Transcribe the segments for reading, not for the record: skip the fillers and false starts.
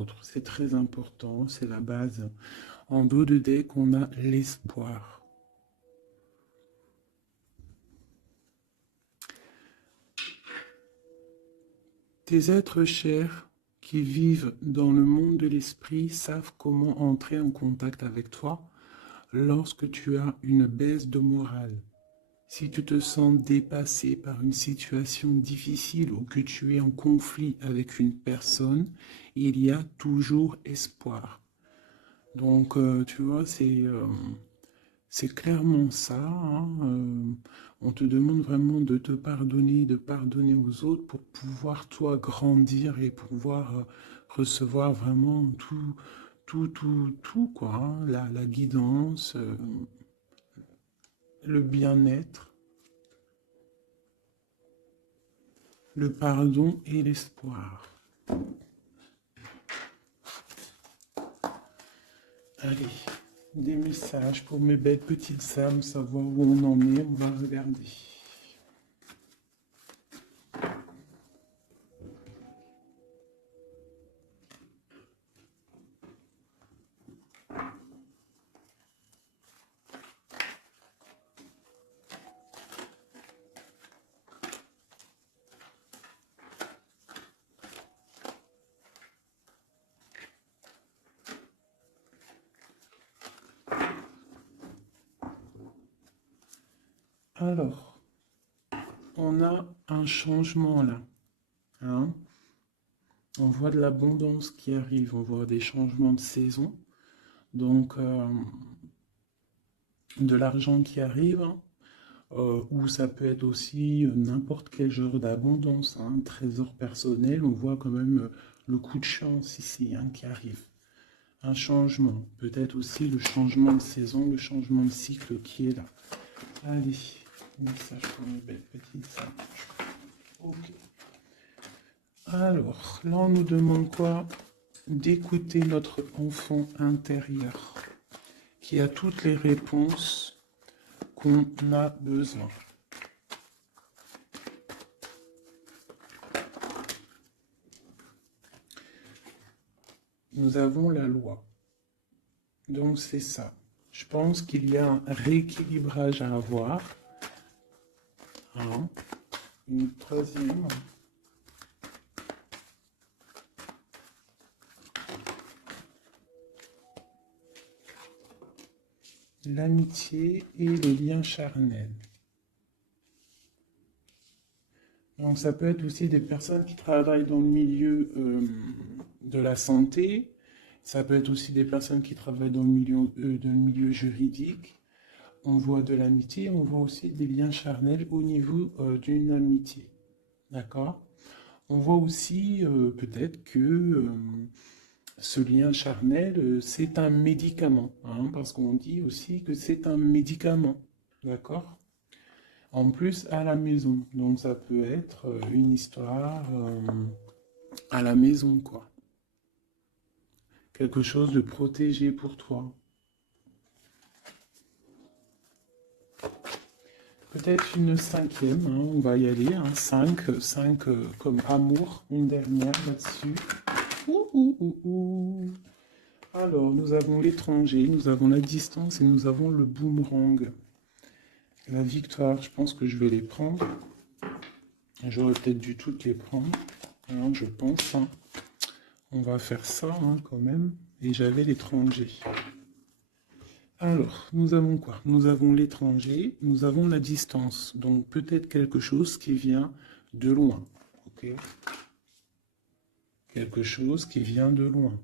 autres. C'est très important, c'est la base. En dos de deck, on a l'espoir. Tes êtres chers qui vivent dans le monde de l'esprit savent comment entrer en contact avec toi lorsque tu as une baisse de morale. Si tu te sens dépassé par une situation difficile ou que tu es en conflit avec une personne, il y a toujours espoir. Donc, tu vois, c'est clairement ça. Hein, on te demande vraiment de te pardonner, de pardonner aux autres pour pouvoir, toi, grandir et pouvoir recevoir vraiment tout, quoi. Hein, la guidance, le bien-être, le pardon et l'espoir. Allez, des messages pour mes belles petites âmes, savoir où on en est, on va regarder. Alors, on a un changement là. Hein? On voit de l'abondance qui arrive, on voit des changements de saison. Donc, de l'argent qui arrive, hein, ou ça peut être aussi n'importe quel genre d'abondance, hein, un trésor personnel. On voit quand même le coup de chance ici hein, qui arrive. Un changement, peut-être aussi le changement de saison, le changement de cycle qui est là. Allez, message pour mes belles petites singes. Ok. Alors, là, on nous demande quoi? D'écouter notre enfant intérieur, qui a toutes les réponses qu'on a besoin. Nous avons la loi. Donc, c'est ça. Je pense qu'il y a un rééquilibrage à avoir. Hein. Une troisième. L'amitié et les liens charnels. Donc ça peut être aussi des personnes qui travaillent dans le milieu de la santé, ça peut être aussi des personnes qui travaillent dans le milieu juridique. On voit de l'amitié, on voit aussi des liens charnels au niveau d'une amitié. D'accord? On voit aussi peut-être que ce lien charnel, c'est un médicament, hein, parce qu'on dit aussi que c'est un médicament, d'accord? En plus, à la maison, donc ça peut être une histoire à la maison, quoi. Quelque chose de protégé pour toi. Peut-être une cinquième, hein, on va y aller, hein, 5 comme amour, une dernière là-dessus. Alors, nous avons l'étranger, nous avons la distance et nous avons le boomerang. La victoire, je pense que je vais les prendre. J'aurais peut-être dû toutes les prendre, hein, je pense. Hein. On va faire ça hein, quand même. Et j'avais l'étranger. Alors, nous avons quoi? Nous avons l'étranger, nous avons la distance. Donc peut-être quelque chose qui vient de loin. Ok? Quelque chose qui vient de loin.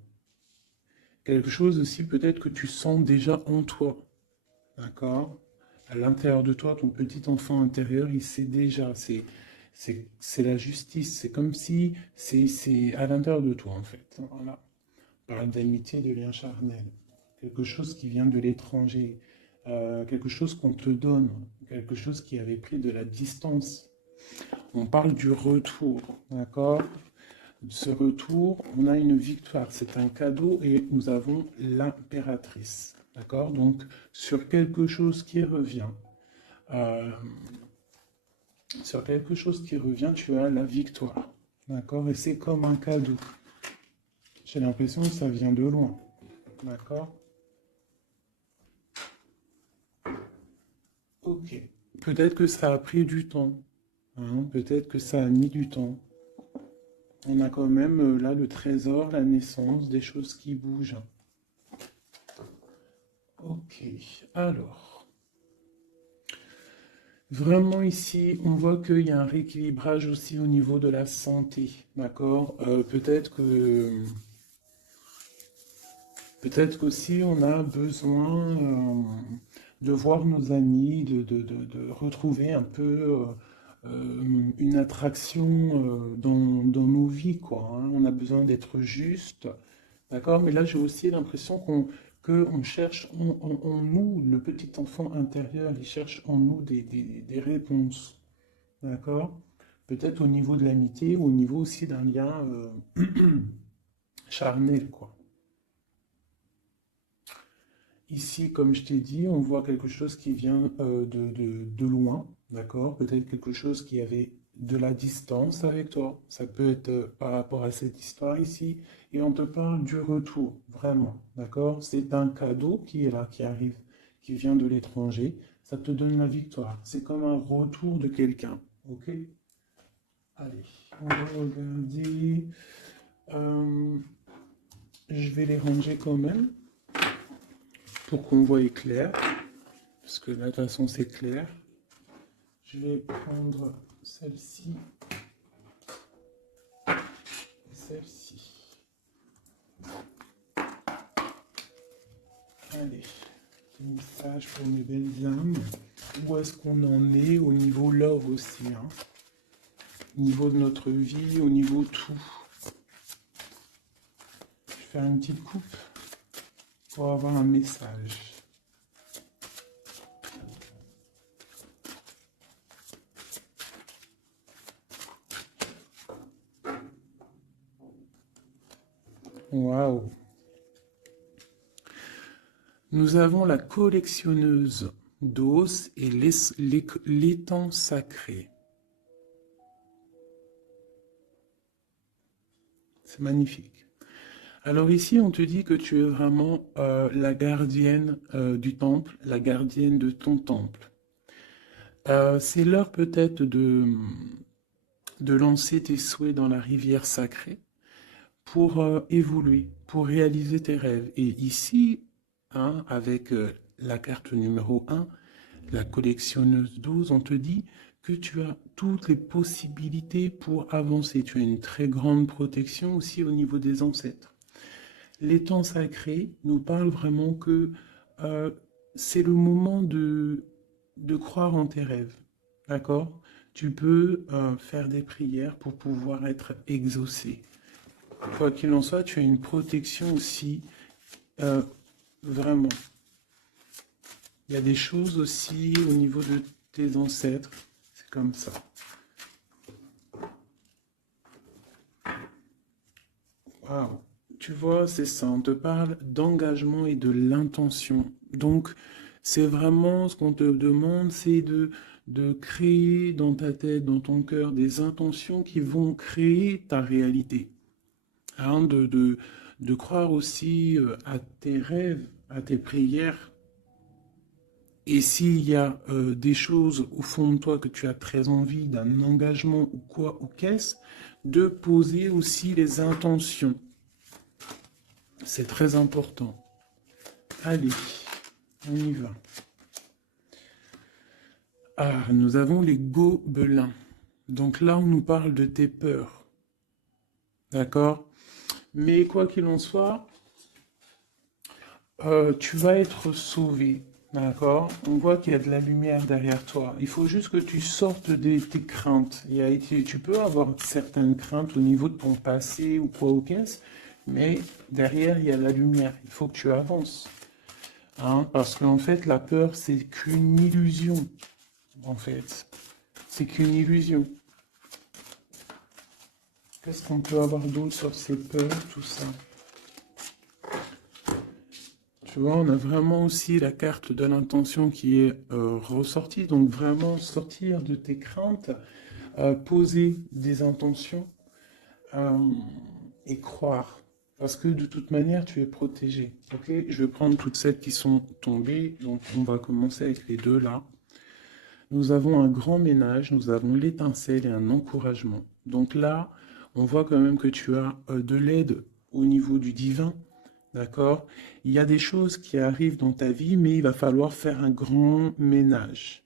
Quelque chose aussi peut-être que tu sens déjà en toi. D'accord? À l'intérieur de toi, ton petit enfant intérieur, il sait déjà. C'est la justice. C'est comme si c'est à l'intérieur de toi, en fait. Voilà. On parle d'amitié, de lien charnel. Quelque chose qui vient de l'étranger. Quelque chose qu'on te donne. Quelque chose qui avait pris de la distance. On parle du retour. D'accord? Ce retour, on a une victoire. C'est un cadeau et nous avons l'impératrice. D'accord? Donc, sur quelque chose qui revient. Sur quelque chose qui revient, tu as la victoire. D'accord? Et c'est comme un cadeau. J'ai l'impression que ça vient de loin. D'accord? Ok. Peut-être que ça a pris du temps. Hein, peut-être que ça a mis du temps. On a quand même là le trésor, la naissance, des choses qui bougent. Ok. Alors, vraiment ici, on voit qu'il y a un rééquilibrage aussi au niveau de la santé. D'accord? Peut-être qu'aussi on a besoin de voir nos amis, de retrouver un peu une attraction dans nos vies, quoi. Hein. On a besoin d'être juste, d'accord? Mais là, j'ai aussi l'impression qu'on cherche en nous, le petit enfant intérieur, il cherche en nous des réponses, d'accord? Peut-être au niveau de l'amitié ou au niveau aussi d'un lien charnel, quoi. Ici, comme je t'ai dit, on voit quelque chose qui vient de loin, d'accord? Peut-être quelque chose qui avait de la distance avec toi. Ça peut être par rapport à cette histoire ici. Et on te parle du retour, vraiment, d'accord? C'est un cadeau qui est là, qui arrive, qui vient de l'étranger. Ça te donne la victoire. C'est comme un retour de quelqu'un, ok? Allez, on va regarder. Euh, je vais les ranger quand même pour qu'on voie clair. Parce que là, de toute façon, c'est clair. Je vais prendre celle-ci et celle-ci. Allez, petit message pour mes belles âmes. Où est-ce qu'on en est au niveau love aussi, hein? Au niveau de notre vie, au niveau tout. Je vais faire une petite coupe pour avoir un message. Waouh! Nous avons la collectionneuse d'os et l'étang sacré. C'est magnifique. Alors ici, on te dit que tu es vraiment la gardienne du temple, la gardienne de ton temple. C'est l'heure peut-être de lancer tes souhaits dans la rivière sacrée pour évoluer, pour réaliser tes rêves. Et ici, hein, avec la carte numéro 1, la collectionneuse 12, on te dit que tu as toutes les possibilités pour avancer. Tu as une très grande protection aussi au niveau des ancêtres. L'étang sacré nous parle vraiment que euh, c'est le moment de croire en tes rêves. D'accord? Tu peux faire des prières pour pouvoir être exaucé. Quoi qu'il en soit, tu as une protection aussi, vraiment. Il y a des choses aussi au niveau de tes ancêtres. C'est comme ça. Waouh. Tu vois, c'est ça. On te parle d'engagement et de l'intention. Donc, c'est vraiment ce qu'on te demande, c'est de créer dans ta tête, dans ton cœur, des intentions qui vont créer ta réalité. Hein, de croire aussi à tes rêves, à tes prières. Et s'il y a des choses au fond de toi que tu as très envie, d'un engagement ou quoi, ou qu'est-ce, de poser aussi les intentions. C'est très important. Allez, on y va. Ah, nous avons les gobelins. Donc là, on nous parle de tes peurs. D'accord? Mais quoi qu'il en soit, tu vas être sauvé. D'accord? On voit qu'il y a de la lumière derrière toi. Il faut juste que tu sortes de tes craintes. Tu peux avoir certaines craintes au niveau de ton passé ou quoi ou qu'est-ce, mais derrière, il y a la lumière. Il faut que tu avances. Hein? Parce qu'en fait, la peur, c'est qu'une illusion. En fait, c'est qu'une illusion. Qu'est-ce qu'on peut avoir d'autre sur ces peurs, tout ça? Tu vois, on a vraiment aussi la carte de l'intention qui est ressortie. Donc vraiment sortir de tes craintes, poser des intentions euh, et croire. Parce que de toute manière, tu es protégé. Ok? Je vais prendre toutes celles qui sont tombées. Donc, on va commencer avec les deux là. Nous avons un grand ménage, nous avons l'étincelle et un encouragement. Donc là, on voit quand même que tu as de l'aide au niveau du divin. D'accord? Il y a des choses qui arrivent dans ta vie, mais il va falloir faire un grand ménage.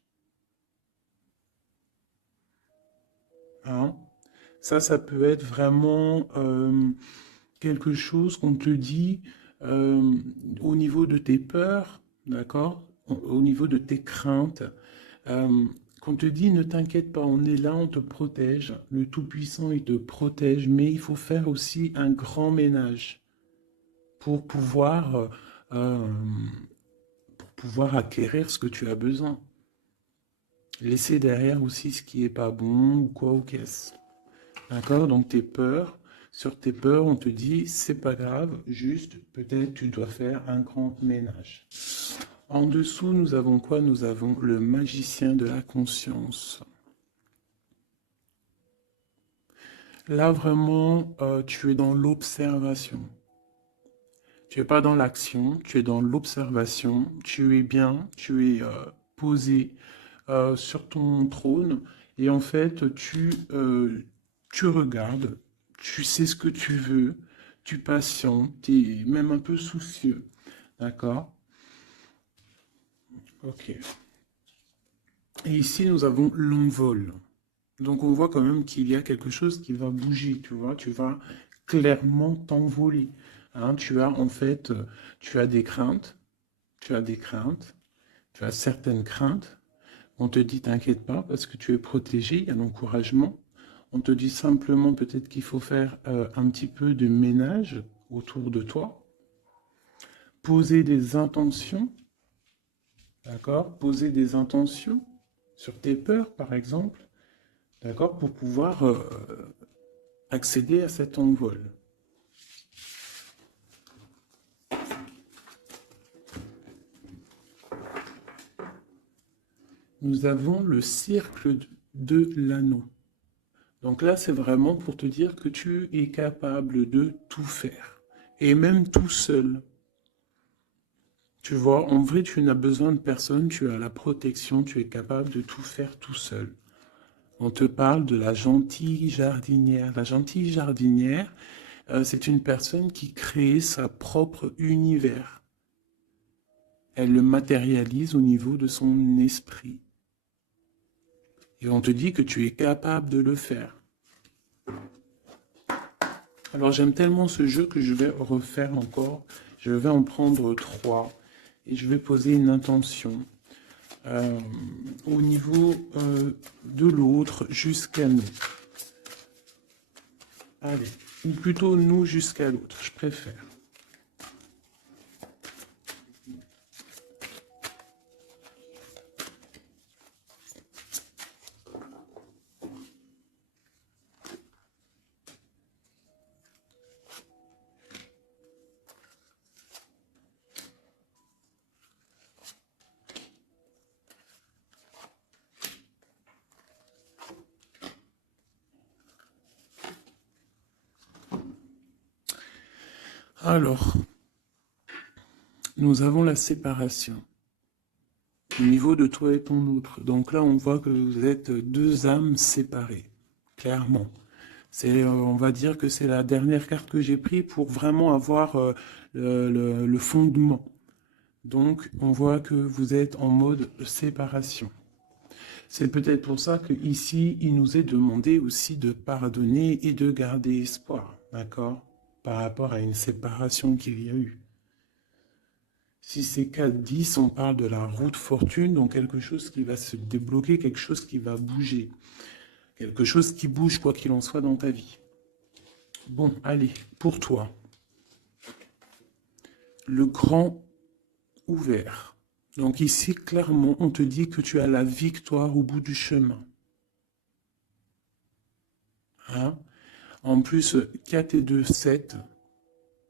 Hein? Ça peut être vraiment quelque chose qu'on te dit euh, au niveau de tes peurs, d'accord? Au niveau de tes craintes. Euh, qu'on te dit, ne t'inquiète pas, on est là, on te protège. Le Tout-Puissant, il te protège, mais il faut faire aussi un grand ménage pour euh, pour pouvoir acquérir ce que tu as besoin. Laisser derrière aussi ce qui est pas bon ou quoi ou qu'est-ce. D'accord? Donc tes peurs, sur tes peurs, on te dit, c'est pas grave, juste peut-être tu dois faire un grand ménage. En dessous, nous avons quoi? Nous avons le magicien de la conscience. Là, vraiment, tu es dans l'observation. Tu n'es pas dans l'action, tu es dans l'observation. Tu es bien, tu es posé sur ton trône. Et en fait, tu regardes, tu sais ce que tu veux, tu patientes, tu es même un peu soucieux. D'accord? Ok. Et ici, nous avons l'envol. Donc, on voit quand même qu'il y a quelque chose qui va bouger, tu vois. Tu vas clairement t'envoler. Hein, tu as en fait, tu as des craintes, tu as des craintes, tu as certaines craintes. On te dit, t'inquiète pas, parce que tu es protégé, il y a l'encouragement. On te dit simplement peut-être qu'il faut faire un petit peu de ménage autour de toi, poser des intentions, d'accord? Poser des intentions sur tes peurs, par exemple, d'accord? Pour pouvoir accéder à cet envol. Nous avons le cercle de l'anneau. Donc là, c'est vraiment pour te dire que tu es capable de tout faire. Et même tout seul. Tu vois, en vrai, tu n'as besoin de personne, tu as la protection, tu es capable de tout faire tout seul. On te parle de la gentille jardinière. La gentille jardinière, c'est une personne qui crée sa propre univers. Elle le matérialise au niveau de son esprit. Et on te dit que tu es capable de le faire. Alors j'aime tellement ce jeu que je vais refaire encore. Je vais en prendre 3 et je vais poser une intention au niveau de l'autre jusqu'à nous. Allez, ou plutôt nous jusqu'à l'autre, je préfère. Alors, nous avons la séparation au niveau de toi et ton autre. Donc là, on voit que vous êtes deux âmes séparées, clairement. On va dire que c'est la dernière carte que j'ai prise pour vraiment avoir le fondement. Donc, on voit que vous êtes en mode séparation. C'est peut-être pour ça qu'ici, il nous est demandé aussi de pardonner et de garder espoir, d'accord? Par rapport à une séparation qu'il y a eu. Si c'est 4-10, on parle de la route fortune, donc quelque chose qui va se débloquer, quelque chose qui va bouger. Quelque chose qui bouge, quoi qu'il en soit, dans ta vie. Bon, allez, pour toi, le grand ouvert. Donc ici, clairement, on te dit que tu as la victoire au bout du chemin. Hein? En plus, 4 et 2, 7.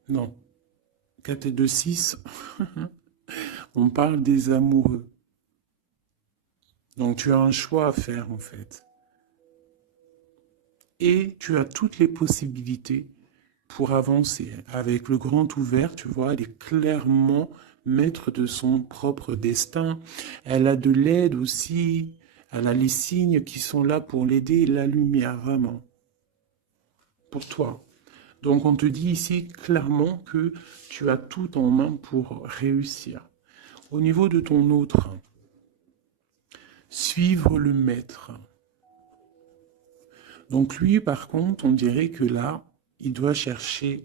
Non, 4 et 2, 6. On parle des amoureux. Donc tu as un choix à faire, en fait. Et tu as toutes les possibilités pour avancer. Avec le grand ouvert, tu vois, elle est clairement maître de son propre destin. Elle a de l'aide aussi. Elle a les signes qui sont là pour l'aider, la lumière, vraiment. Pour toi. Donc on te dit ici clairement que tu as tout en main pour réussir. Au niveau de ton autre, suivre le maître. Donc lui, par contre, on dirait que là, il doit chercher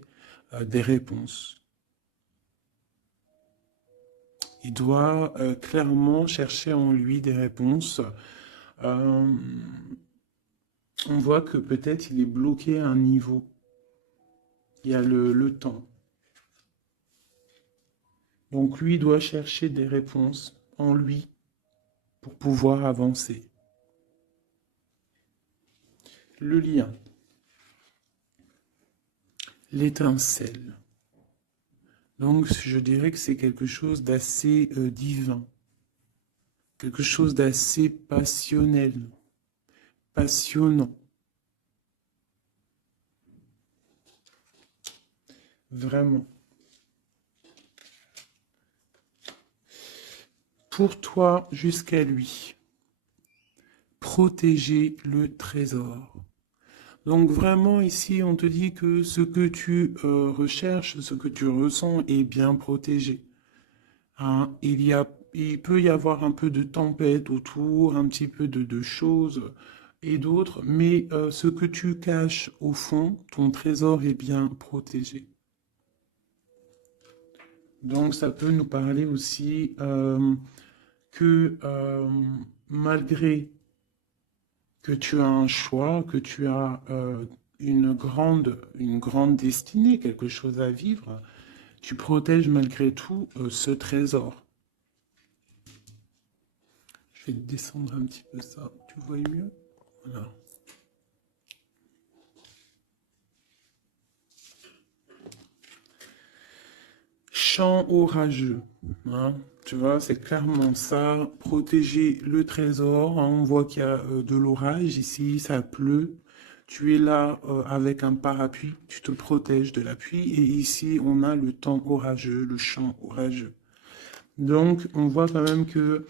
des réponses. Il doit clairement chercher en lui des réponses. On voit que peut-être il est bloqué à un niveau. Il y a le temps. Donc lui doit chercher des réponses en lui pour pouvoir avancer. Le lien. L'étincelle. Donc je dirais que c'est quelque chose d'assez divin. Quelque chose d'assez passionnel. Passionnant. Vraiment. Pour toi jusqu'à lui. Protéger le trésor. Donc vraiment ici on te dit que ce que tu recherches, ce que tu ressens est bien protégé. Hein, il peut y avoir un peu de tempête autour, un petit peu de choses et d'autres, mais ce que tu caches au fond, ton trésor est bien protégé. Donc ça peut nous parler aussi que malgré que tu as un choix, que tu as une grande destinée, quelque chose à vivre, tu protèges malgré tout ce trésor. Je vais descendre un petit peu ça, tu vois mieux? Voilà. Chant orageux, hein, tu vois, c'est clairement ça, protéger le trésor, hein, on voit qu'il y a de l'orage ici, ça pleut, tu es là avec un parapluie, tu te protèges de la pluie, et ici on a le temps orageux, le champ orageux. Donc on voit quand même que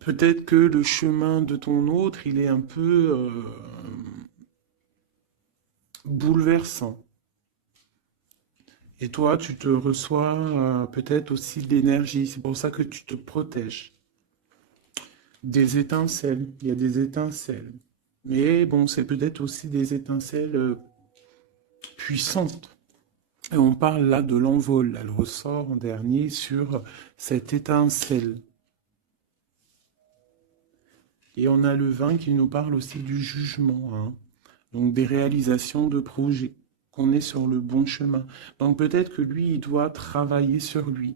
peut-être que le chemin de ton autre, il est un peu bouleversant. Et toi, tu te reçois peut-être aussi de l'énergie. C'est pour ça que tu te protèges. Des étincelles. Il y a des étincelles. Mais bon, c'est peut-être aussi des étincelles puissantes. Et on parle là de l'envol. Elle ressort en dernier sur cette étincelle. Et on a le vin qui nous parle aussi du jugement. Hein. Donc des réalisations de projets. Qu'on est sur le bon chemin. Donc peut-être que lui, il doit travailler sur lui.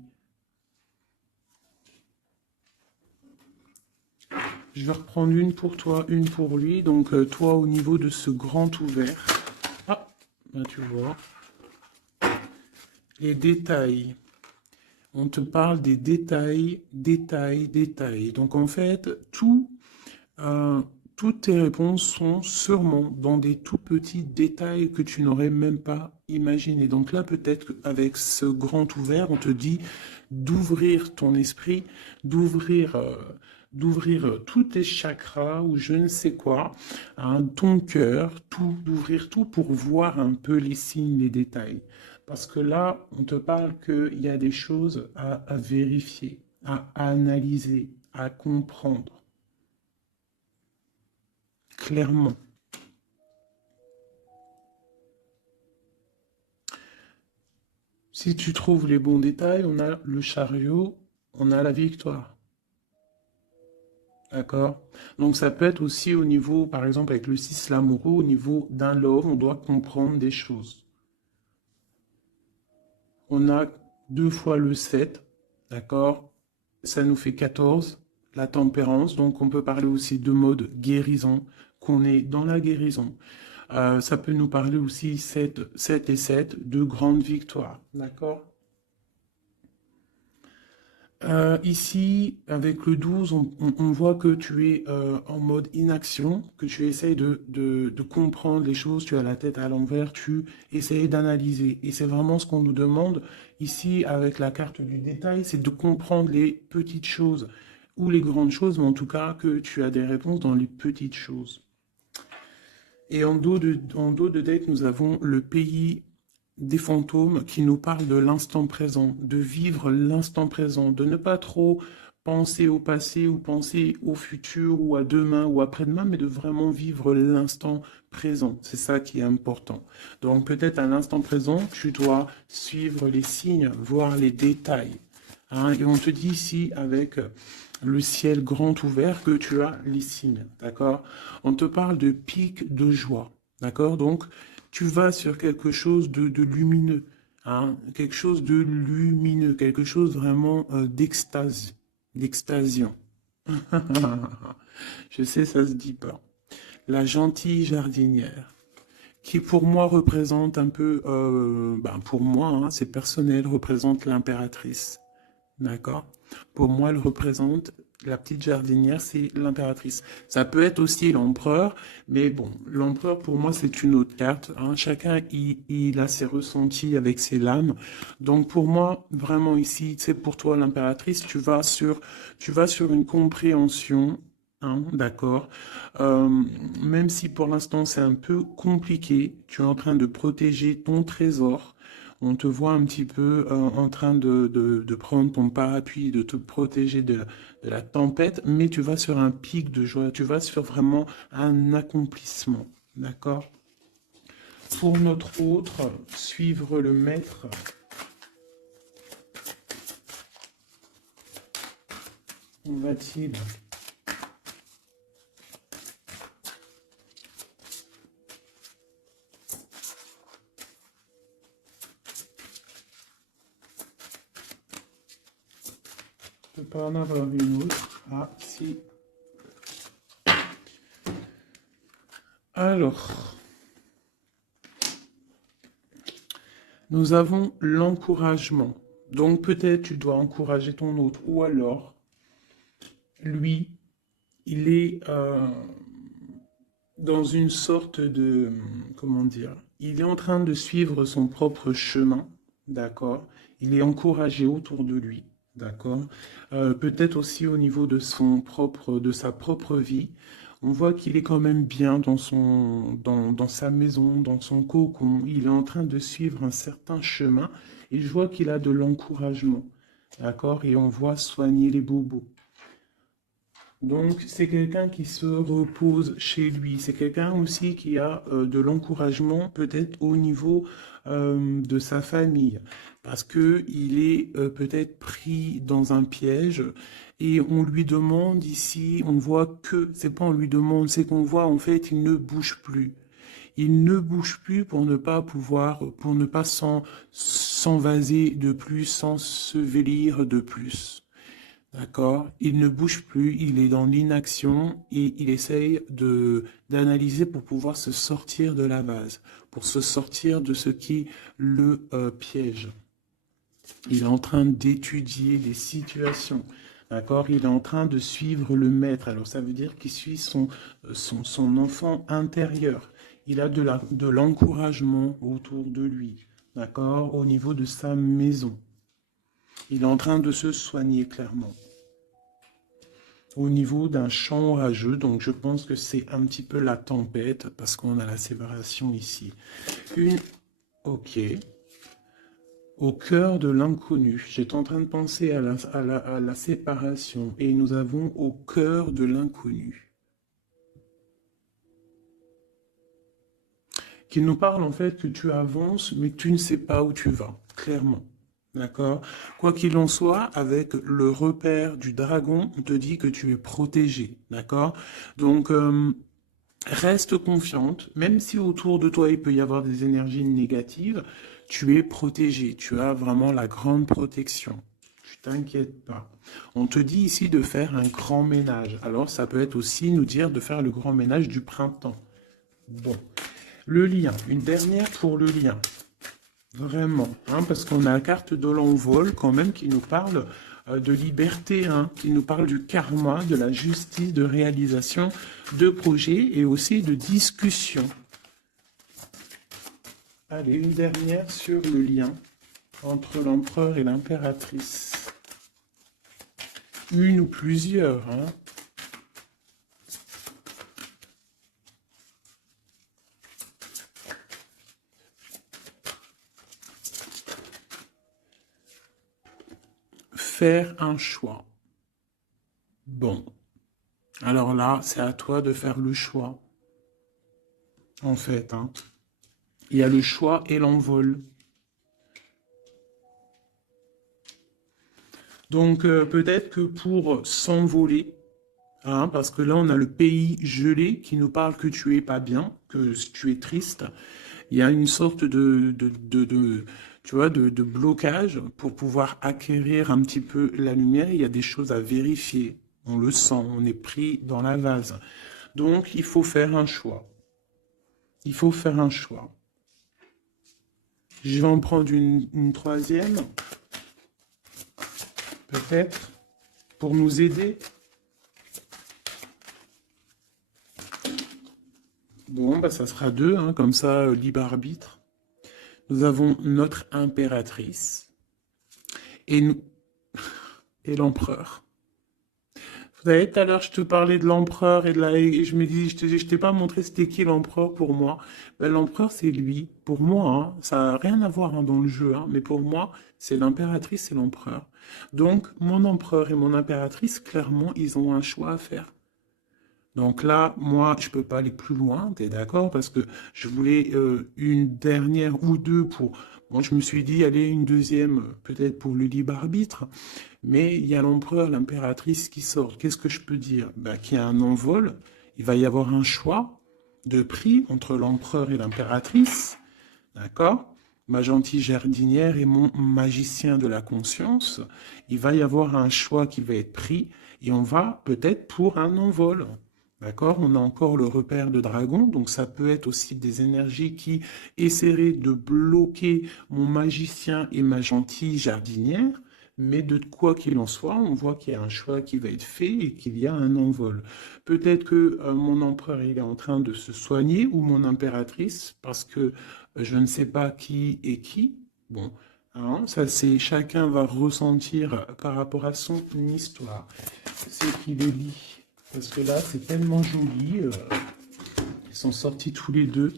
Je vais reprendre une pour toi, une pour lui. Donc toi, au niveau de ce grand ouvert. Ah, là tu vois. Les détails. On te parle des détails, détails, détails. Donc en fait, toutes tes réponses sont sûrement dans des tout petits détails que tu n'aurais même pas imaginé. Donc là, peut-être qu'avec ce grand ouvert, on te dit d'ouvrir ton esprit, d'ouvrir tous tes chakras ou je ne sais quoi, hein, ton cœur, tout, d'ouvrir tout pour voir un peu les signes, les détails. Parce que là, on te parle qu'il y a des choses à vérifier, à analyser, à comprendre. Clairement. Si tu trouves les bons détails, on a le chariot, on a la victoire. D'accord? Donc ça peut être aussi au niveau, par exemple avec le 6 l'amoureux, au niveau d'un love, on doit comprendre des choses. On a 2 fois le 7, d'accord? Ça nous fait 14, la tempérance, donc on peut parler aussi de mode guérison, qu'on est dans la guérison. Ça peut nous parler aussi 7 et 7, de grandes victoires, d'accord? Ici, avec le 12, on voit que tu es en mode inaction, que tu essayes de comprendre les choses, tu as la tête à l'envers, tu essayes d'analyser. Et c'est vraiment ce qu'on nous demande ici avec la carte du détail, c'est de comprendre les petites choses ou les grandes choses, mais en tout cas que tu as des réponses dans les petites choses. Et en dos de deck, nous avons le pays des fantômes qui nous parlent de l'instant présent, de vivre l'instant présent, de ne pas trop penser au passé ou penser au futur ou à demain ou après-demain, mais de vraiment vivre l'instant présent. C'est ça qui est important. Donc peut-être à l'instant présent, tu dois suivre les signes, voir les détails. Hein, et on te dit ici avec le ciel grand ouvert que tu as les signes, d'accord? On te parle de pic de joie, d'accord? Donc, tu vas sur quelque chose de lumineux, hein? Quelque chose de lumineux, quelque chose vraiment d'extase, d'extasiant. Je sais, ça se dit pas. La gentille jardinière, qui pour moi représente un peu, pour moi, hein, c'est personnel, représente l'impératrice. D'accord? Pour moi, elle représente la petite jardinière, c'est l'impératrice. Ça peut être aussi l'empereur, mais bon, l'empereur pour moi c'est une autre carte. Hein. Chacun il a ses ressentis avec ses lames. Donc pour moi, vraiment ici, c'est pour toi l'impératrice, tu vas sur une compréhension. Hein, d'accord. Euh, Même si pour l'instant c'est un peu compliqué, tu es en train de protéger ton trésor. On te voit un petit peu en train de prendre ton parapluie, de te protéger de la tempête, mais tu vas sur un pic de joie, tu vas sur vraiment un accomplissement. D'accord? Pour notre autre, suivre le maître. On va-t-il ne pas en avoir une autre? Ah, si. Alors, nous avons l'encouragement. Donc peut-être tu dois encourager ton autre. Ou alors, lui, il est dans une sorte de, comment dire, il est en train de suivre son propre chemin, d'accord? Il est encouragé autour de lui, d'accord? Peut-être aussi au niveau de de sa propre vie. On voit qu'il est quand même bien dans sa maison, dans son cocon. Il est en train de suivre un certain chemin et je vois qu'il a de l'encouragement, d'accord? Et on voit soigner les bobos. Donc, c'est quelqu'un qui se repose chez lui. C'est quelqu'un aussi qui a de l'encouragement, peut-être au niveau de sa famille, parce que il est peut-être pris dans un piège et on lui demande ici, on voit que, c'est pas on lui demande, c'est qu'on voit en fait, il ne bouge plus. Il ne bouge plus pour ne pas pouvoir, pour ne pas s'envaser de plus, s'ensevelir de plus. D'accord? Il ne bouge plus, il est dans l'inaction et il essaye d'analyser pour pouvoir se sortir de la vase, pour se sortir de ce qui le piège. Il est en train d'étudier les situations. D'accord? Il est en train de suivre le maître. Alors ça veut dire qu'il suit son enfant intérieur. Il a de l'encouragement autour de lui. D'accord? Au niveau de sa maison. Il est en train de se soigner clairement. Au niveau d'un champ orageux, donc je pense que c'est un petit peu la tempête, parce qu'on a la séparation ici. Ok. Au cœur de l'inconnu. J'étais en train de penser à la séparation, et nous avons au cœur de l'inconnu. Qui nous parle en fait que tu avances, mais que tu ne sais pas où tu vas, clairement. D'accord? Quoi qu'il en soit, avec le repère du dragon, on te dit que tu es protégé. D'accord? Donc, reste confiante, même si autour de toi il peut y avoir des énergies négatives, tu es protégé. Tu as vraiment la grande protection. Tu t'inquiètes pas. On te dit ici de faire un grand ménage. Alors, ça peut être aussi nous dire de faire le grand ménage du printemps. Bon. Le lien, une dernière pour le lien. Vraiment, hein, parce qu'on a la carte de l'envol quand même qui nous parle de liberté, hein, qui nous parle du karma, de la justice, de réalisation de projets et aussi de discussion. Allez, une dernière sur le lien entre l'empereur et l'impératrice. Une ou plusieurs, hein. Faire un choix. Bon. Alors là, c'est à toi de faire le choix. En fait, hein. Il y a le choix et l'envol. Donc, peut-être que pour s'envoler, hein, parce que là, on a le pays gelé qui nous parle que tu es pas bien, que tu es triste. Il y a une sorte tu vois, de blocage pour pouvoir acquérir un petit peu la lumière. Il y a des choses à vérifier. On le sent, on est pris dans la vase. Donc, il faut faire un choix. Il faut faire un choix. Je vais en prendre une troisième, peut-être, pour nous aider. Bon, bah, ça sera deux, hein, comme ça, libre arbitre. Nous avons notre impératrice et nous et l'empereur. Vous savez, tout à l'heure, je te parlais de l'empereur et je me dis, je t'ai pas montré c'était qui l'empereur pour moi. Ben, l'empereur, c'est lui. Pour moi, hein, ça n'a rien à voir hein, dans le jeu, hein, mais pour moi, c'est l'impératrice et l'empereur. Donc, mon empereur et mon impératrice, clairement, ils ont un choix à faire. Donc là, moi, je peux pas aller plus loin, t'es d'accord? Parce que je voulais une dernière ou deux pour... Bon, je me suis dit, allez, une deuxième, peut-être pour le libre arbitre. Mais il y a l'empereur, l'impératrice qui sort. Qu'est-ce que je peux dire? Ben, qu'il y a un envol, il va y avoir un choix de prix entre l'empereur et l'impératrice. D'accord? Ma gentille jardinière et mon magicien de la conscience. Il va y avoir un choix qui va être pris et on va peut-être pour un envol. D'accord? On a encore le repère de dragon, donc ça peut être aussi des énergies qui essaieraient de bloquer mon magicien et ma gentille jardinière, mais de quoi qu'il en soit, on voit qu'il y a un choix qui va être fait et qu'il y a un envol. Peut-être que mon empereur il est en train de se soigner ou mon impératrice, parce que je ne sais pas qui est qui. Bon, hein, ça c'est chacun va ressentir par rapport à son histoire. C'est qui le lit. Parce que là, c'est tellement joli. Ils sont sortis tous les deux.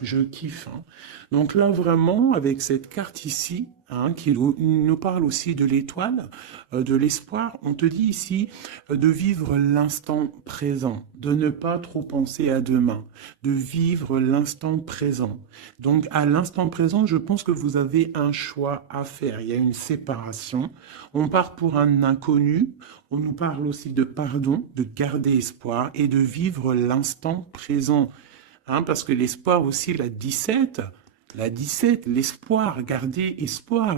Je kiffe. Hein. Donc là, vraiment, avec cette carte ici, hein, qui nous parle aussi de l'étoile, de l'espoir, on te dit ici de vivre l'instant présent, de ne pas trop penser à demain, de vivre l'instant présent. Donc à l'instant présent, je pense que vous avez un choix à faire. Il y a une séparation. On part pour un inconnu. On nous parle aussi de pardon, de garder espoir et de vivre l'instant présent. Hein, parce que l'espoir aussi, la 17, l'espoir, garder espoir,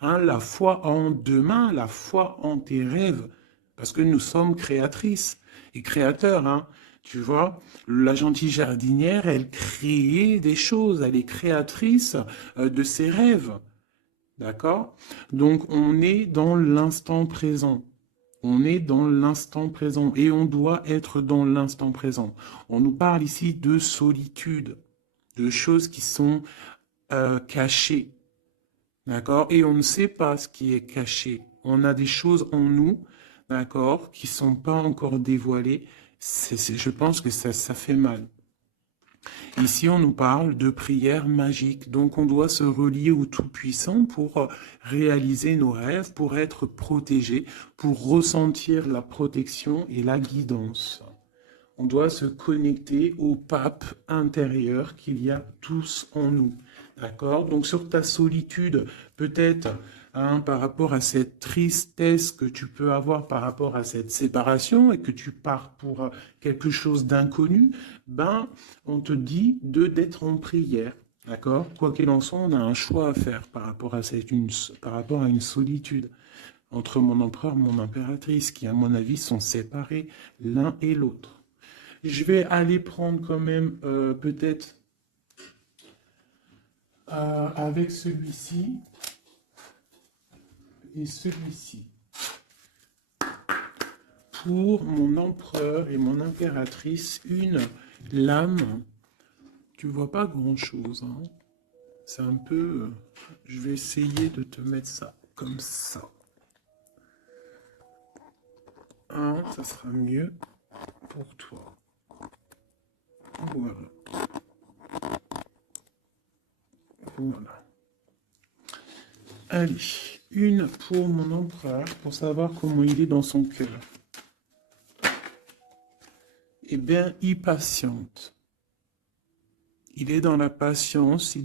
hein, la foi en demain, la foi en tes rêves, parce que nous sommes créatrices et créateurs, hein, tu vois, la gentille jardinière, elle crée des choses, elle est créatrice de ses rêves, d'accord? Donc on est dans l'instant présent. On est dans l'instant présent et on doit être dans l'instant présent. On nous parle ici de solitude, de choses qui sont cachées, d'accord? Et on ne sait pas ce qui est caché. On a des choses en nous, d'accord, qui sont pas encore dévoilées. Je pense que ça fait mal. Ici, on nous parle de prière magique. Donc, on doit se relier au Tout-Puissant pour réaliser nos rêves, pour être protégé, pour ressentir la protection et la guidance. On doit se connecter au pape intérieur qu'il y a tous en nous. D'accord? Donc, sur ta solitude, peut-être hein, par rapport à cette tristesse que tu peux avoir par rapport à cette séparation et que tu pars pour quelque chose d'inconnu, ben, on te dit d'être en prière. D'accord? Quoi qu'il en soit, on a un choix à faire par rapport à par rapport à une solitude entre mon empereur et mon impératrice, qui, à mon avis, sont séparés l'un et l'autre. Je vais aller prendre quand même peut-être avec celui-ci. et celui-ci. Pour mon empereur et mon impératrice, une lame. Tu vois pas grand-chose, hein. C'est un peu... je vais essayer de te mettre ça comme ça. Hein, ça sera mieux pour toi. Voilà. Voilà. Allez, une pour mon empereur, pour savoir comment il est dans son cœur. Eh bien, il patiente. Il est dans la patience,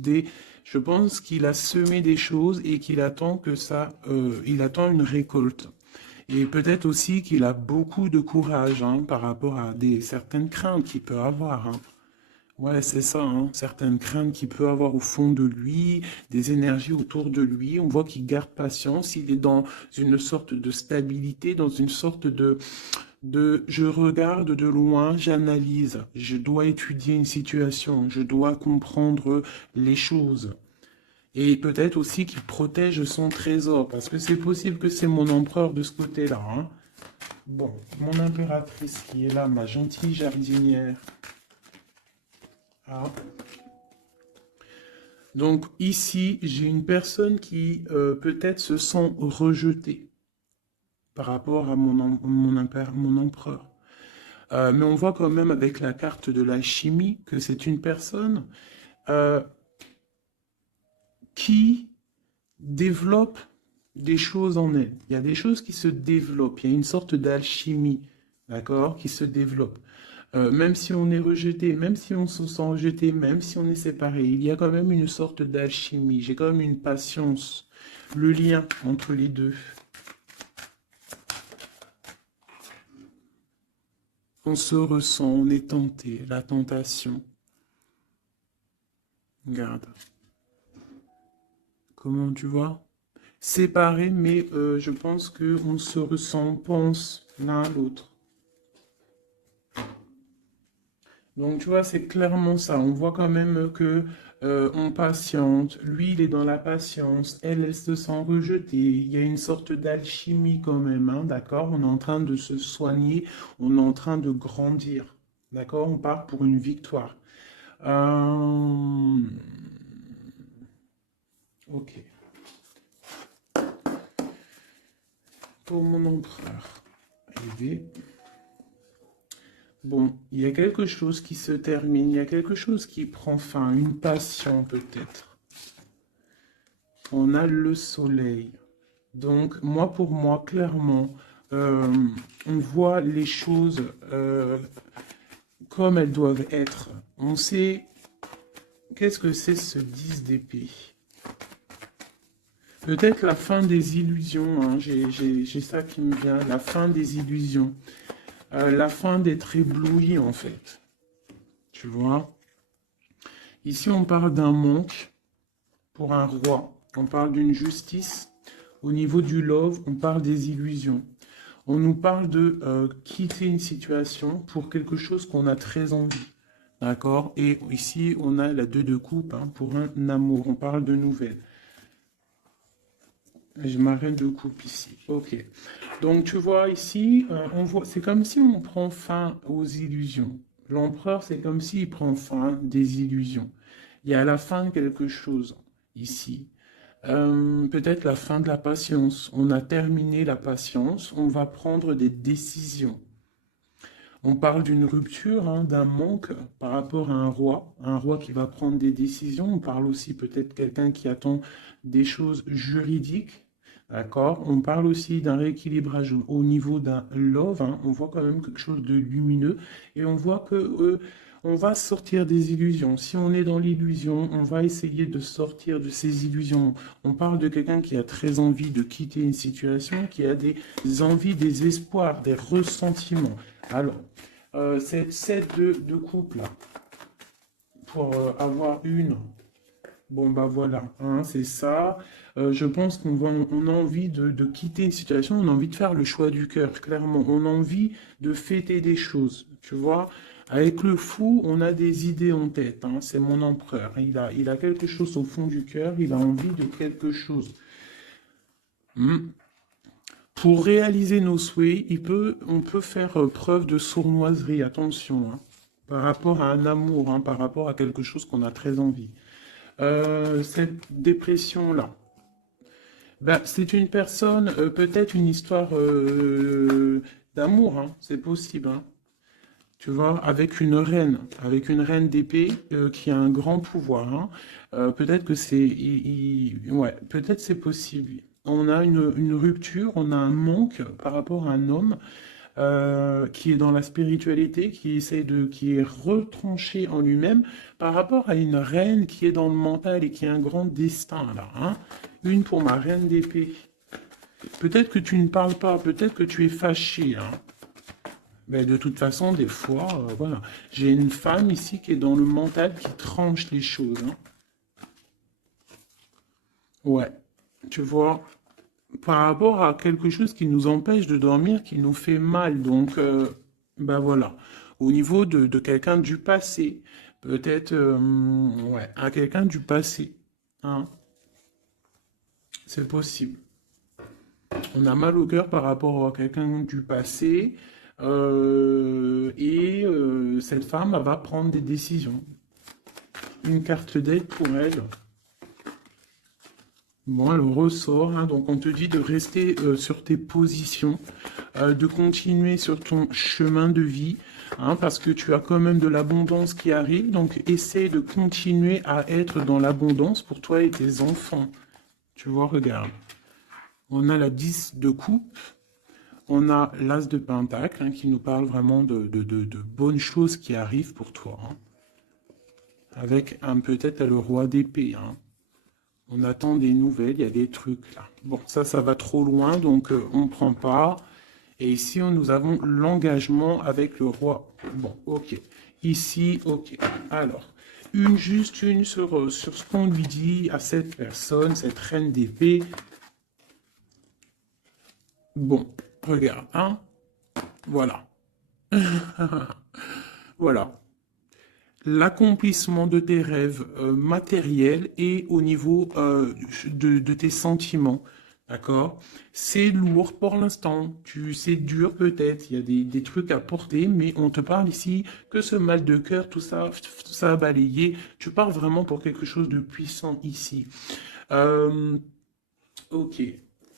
je pense qu'il a semé des choses et qu'il attend que ça, il attend une récolte. Et peut-être aussi qu'il a beaucoup de courage, hein, par rapport à certaines craintes qu'il peut avoir, hein. Ouais, c'est ça, hein, certaines craintes qu'il peut avoir au fond de lui, des énergies autour de lui. On voit qu'il garde patience, il est dans une sorte de stabilité, dans une sorte de je regarde de loin, j'analyse, je dois étudier une situation, je dois comprendre les choses. Et peut-être aussi qu'il protège son trésor, parce que c'est possible que c'est mon empereur de ce côté-là, hein. Bon, mon impératrice qui est là, ma gentille jardinière. Ah. Donc ici, j'ai une personne qui peut-être se sent rejetée par rapport à mon empereur. Mais on voit quand même avec la carte de la chimie que c'est une personne euh, qui développe des choses en elle. Il y a des choses qui se développent. Il y a une sorte d'alchimie, d'accord, qui se développe. Même si on est rejeté, même si on se sent rejeté, même si on est séparé, il y a quand même une sorte d'alchimie. J'ai quand même une patience, le lien entre les deux. On se ressent, on est tenté, la tentation. Regarde. Comment tu vois? Séparés, mais je pense qu'on se ressent, on pense l'un à l'autre. Donc tu vois, c'est clairement ça. On voit quand même que on patiente. Lui, il est dans la patience. Elle se sent rejetée. Il y a une sorte d'alchimie quand même, hein, d'accord? On est en train de se soigner. On est en train de grandir. D'accord? On part pour une victoire. Ok. Pour mon empereur. Arrivé. Bon, il y a quelque chose qui se termine, il y a quelque chose qui prend fin, une passion peut-être. On a le soleil. Donc, moi, pour moi, clairement, on voit les choses comme elles doivent être. On sait qu'est-ce que c'est ce 10 d'épée. Peut-être la fin des illusions, hein, j'ai ça qui me vient, la fin des illusions. La fin d'être ébloui, en fait. Tu vois? Ici, on parle d'un manque pour un roi. On parle d'une justice. Au niveau du love, on parle des illusions. On nous parle de quitter une situation pour quelque chose qu'on a très envie. D'accord? Et ici, on a la 2 de coupe, hein, pour un amour. On parle de nouvelles. Je m'arrête de coupe ici. Ok. Donc, tu vois ici, on voit, c'est comme si on prend fin aux illusions. L'empereur, c'est comme s'il prend fin des illusions. Il y a la fin de quelque chose ici. Peut-être la fin de la patience. On a terminé la patience. On va prendre des décisions. On parle d'une rupture, hein, d'un manque par rapport à un roi qui va prendre des décisions. On parle aussi peut-être quelqu'un qui attend des choses juridiques. D'accord? On parle aussi d'un rééquilibrage au niveau d'un love, hein. On voit quand même quelque chose de lumineux et on voit que on va sortir des illusions. Si on est dans l'illusion, on va essayer de sortir de ces illusions. On parle de quelqu'un qui a très envie de quitter une situation, qui a des envies, des espoirs, des ressentiments. Alors, cette 7 de couple là, pour avoir une. Bon, bah voilà, hein, c'est ça. Je pense on a envie de quitter une situation, on a envie de faire le choix du cœur, clairement. On a envie de fêter des choses, tu vois. Avec le fou, on a des idées en tête, hein, c'est mon empereur. Il a quelque chose au fond du cœur, il a envie de quelque chose. Hmm. Pour réaliser nos souhaits, on peut faire preuve de sournoiserie, attention, hein, par rapport à un amour, hein, par rapport à quelque chose qu'on a très envie. Cette dépression-là, ben, c'est une personne, peut-être une histoire d'amour, hein, c'est possible, hein. Tu vois, avec une reine d'épée qui a un grand pouvoir, hein. Peut-être que ouais, peut-être c'est possible. On a une rupture, on a un manque par rapport à un homme qui est dans la spiritualité, qui est retranché en lui-même, par rapport à une reine qui est dans le mental et qui a un grand destin là, hein. Une pour ma reine d'épée. Peut-être que tu ne parles pas, peut-être que tu es fâché, hein. Mais de toute façon, des fois, voilà. J'ai une femme ici qui est dans le mental qui tranche les choses, hein. Ouais. Tu vois, par rapport à quelque chose qui nous empêche de dormir, qui nous fait mal. Donc, ben voilà. Au niveau de quelqu'un du passé, peut-être, ouais, à quelqu'un du passé, hein. C'est possible. On a mal au cœur par rapport à quelqu'un du passé. Cette femme elle va prendre des décisions. Une carte d'aide pour elle. Bon, elle ressort, hein, donc on te dit de rester sur tes positions, de continuer sur ton chemin de vie, hein, parce que tu as quand même de l'abondance qui arrive, donc essaye de continuer à être dans l'abondance pour toi et tes enfants. Tu vois, regarde. On a la 10 de coupe, on a l'as de pentacle, hein, qui nous parle vraiment de bonnes choses qui arrivent pour toi, hein. Avec peut-être le roi d'épée, hein. On attend des nouvelles, il y a des trucs là. Bon, ça va trop loin, donc on ne prend pas. Et ici, nous avons l'engagement avec le roi. Bon, ok. Ici, ok. Alors, juste une sur ce qu'on lui dit à cette personne, cette reine d'épée. Bon, regarde, hein. Voilà. Voilà. L'accomplissement de tes rêves matériels et au niveau de tes sentiments. D'accord? C'est lourd pour l'instant. C'est dur peut-être. Il y a des trucs à porter, mais on te parle ici que ce mal de cœur, tout ça a balayé. Tu parles vraiment pour quelque chose de puissant ici. Euh, ok.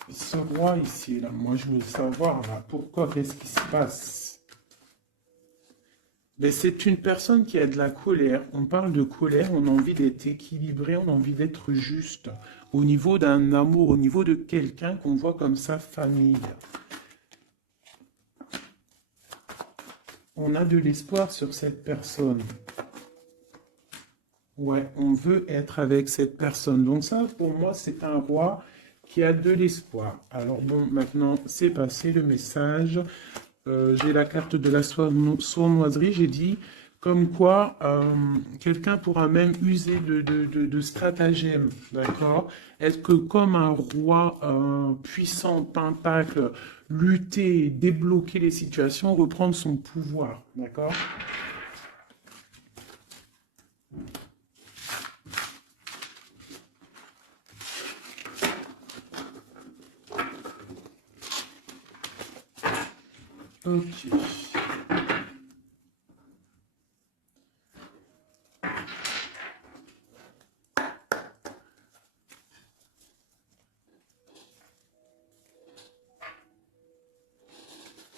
Ce roi ici, là, moi je veux savoir là, pourquoi, qu'est-ce qui se passe? Mais c'est une personne qui a de la colère. On parle de colère, on a envie d'être équilibré, on a envie d'être juste. Au niveau d'un amour, au niveau de quelqu'un qu'on voit comme sa famille. On a de l'espoir sur cette personne. Ouais, on veut être avec cette personne. Donc ça, pour moi, c'est un roi qui a de l'espoir. Alors bon, maintenant, c'est passé le message. J'ai la carte de la sournoiserie, j'ai dit, comme quoi quelqu'un pourra même user de stratagèmes, d'accord? Est-ce que comme un roi puissant, pentacle, lutter, débloquer les situations, reprendre son pouvoir, d'accord? Ok.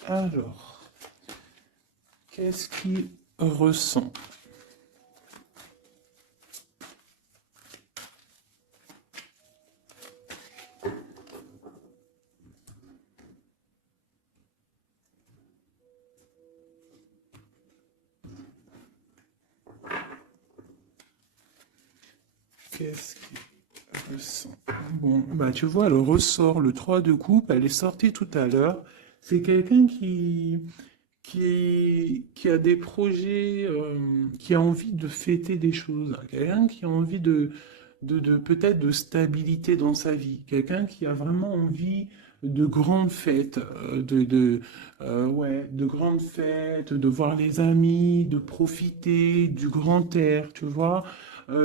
Alors, qu'est-ce qu'il ressent? Qu'est-ce qu'il ressent? Bon, bah tu vois, le ressort, le 3 de coupe, elle est sortie tout à l'heure. C'est quelqu'un qui a des projets, qui a envie de fêter des choses, quelqu'un qui a envie de peut-être de stabilité dans sa vie, quelqu'un qui a vraiment envie de grandes fêtes, ouais, de grandes fêtes, de voir les amis, de profiter du grand air, tu vois.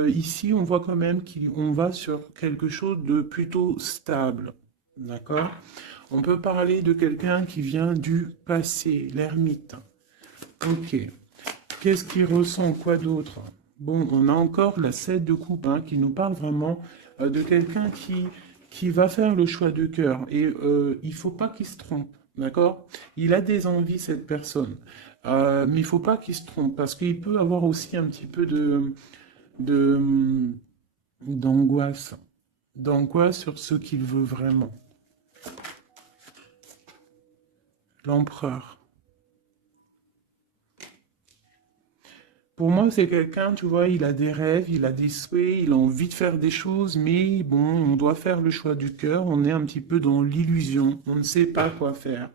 Ici, on voit quand même qu'on va sur quelque chose de plutôt stable. D'accord? On peut parler de quelqu'un qui vient du passé, l'ermite. Ok. Qu'est-ce qu'il ressent? Quoi d'autre? Bon, on a encore la 7 de coupe hein, qui nous parle vraiment de quelqu'un qui va faire le choix de cœur. Et il faut pas qu'il se trompe. D'accord? Il a des envies, cette personne. Mais il faut pas qu'il se trompe parce qu'il peut avoir aussi un petit peu de, d'angoisse. D'angoisse sur ce qu'il veut vraiment. L'empereur. Pour moi, c'est quelqu'un, tu vois, il a des rêves, il a des souhaits, il a envie de faire des choses, mais bon, on doit faire le choix du cœur, on est un petit peu dans l'illusion, on ne sait pas quoi faire.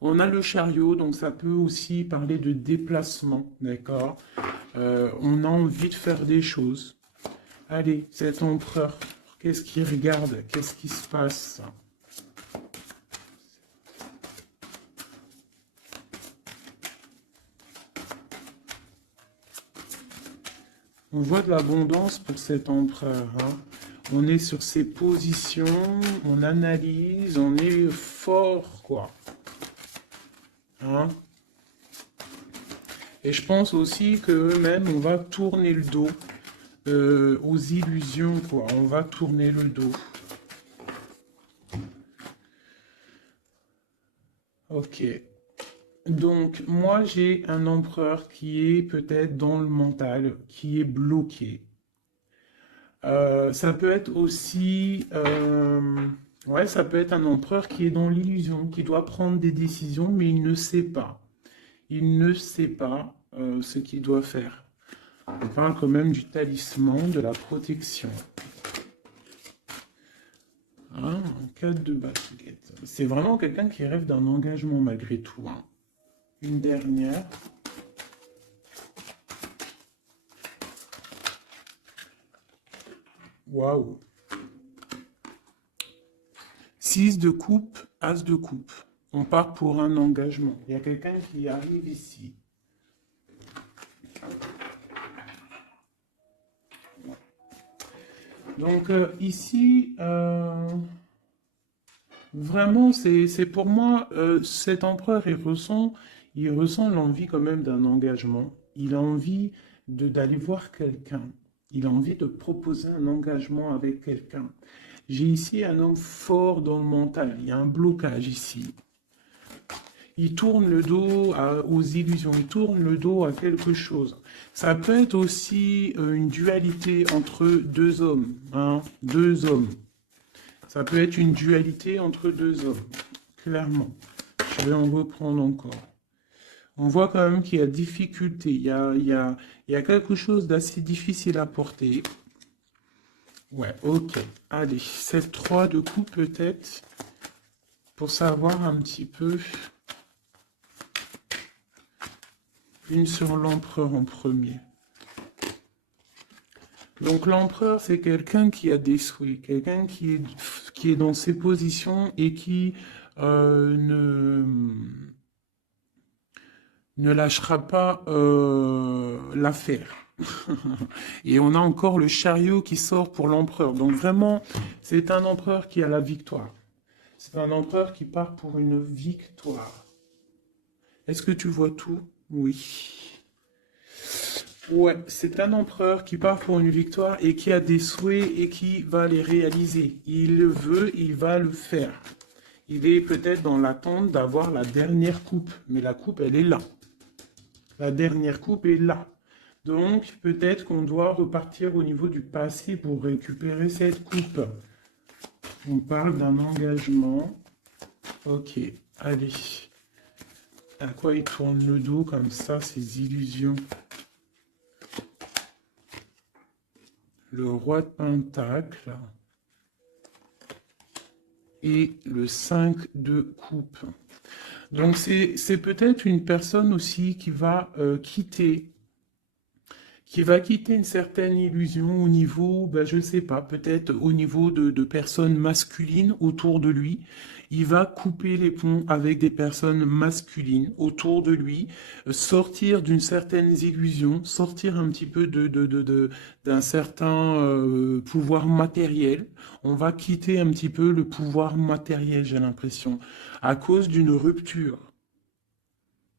On a le chariot, donc ça peut aussi parler de déplacement, d'accord? On a envie de faire des choses. Allez, cet empereur, qu'est-ce qu'il regarde? Qu'est-ce qui se passe? On voit de l'abondance pour cet empereur, hein. On est sur ses positions, on analyse, on est fort, quoi. Hein? Et je pense aussi que eux-mêmes, on va tourner le dos aux illusions, quoi. On va tourner le dos. Ok. Donc, moi, j'ai un empereur qui est peut-être dans le mental, qui est bloqué. Ça peut être aussi, ouais, ça peut être un empereur qui est dans l'illusion, qui doit prendre des décisions, mais il ne sait pas. Il ne sait pas ce qu'il doit faire. On parle quand même du talisman, de la protection. Hein, un 4 de baguette. C'est vraiment quelqu'un qui rêve d'un engagement malgré tout. Hein. Une dernière. Waouh. 6 de coupe, as de coupe. On part pour un engagement. Il y a quelqu'un qui arrive ici. Donc ici, vraiment, c'est pour moi, cet empereur, il ressent l'envie quand même d'un engagement. Il a envie d'aller voir quelqu'un. Il a envie de proposer un engagement avec quelqu'un. J'ai ici un homme fort dans le mental. Il y a un blocage ici. Il tourne le dos aux illusions, il tourne le dos à quelque chose. Ça peut être aussi une dualité entre deux hommes, hein, deux hommes. Ça peut être une dualité entre deux hommes, clairement. Je vais en reprendre encore. On voit quand même qu'il y a difficulté, il y a quelque chose d'assez difficile à porter. Ouais, ok. Allez, cette 3 de coups peut-être, pour savoir un petit peu. Une sur l'empereur en premier. Donc l'empereur, c'est quelqu'un qui a des souhaits, quelqu'un qui est dans ses positions et qui ne lâchera pas l'affaire. Et on a encore le chariot qui sort pour l'empereur. Donc vraiment, c'est un empereur qui a la victoire. C'est un empereur qui part pour une victoire. Est-ce que tu vois tout? Oui. Ouais, c'est un empereur qui part pour une victoire et qui a des souhaits et qui va les réaliser. Il le veut, il va le faire. Il est peut-être dans l'attente d'avoir la dernière coupe, mais la coupe, elle est là. La dernière coupe est là. Donc, peut-être qu'on doit repartir au niveau du passé pour récupérer cette coupe. On parle d'un engagement. Ok, allez. À quoi il tourne le dos comme ça, ces illusions? Le roi de Pentacle et le 5 de coupe. Donc c'est peut-être une personne aussi qui va quitter qui va quitter une certaine illusion au niveau, ben, je ne sais pas, peut-être au niveau de personnes masculines autour de lui. Il va couper les ponts avec des personnes masculines autour de lui, sortir d'une certaine illusion, sortir un petit peu d'un certain pouvoir matériel. On va quitter un petit peu le pouvoir matériel, j'ai l'impression, à cause d'une rupture.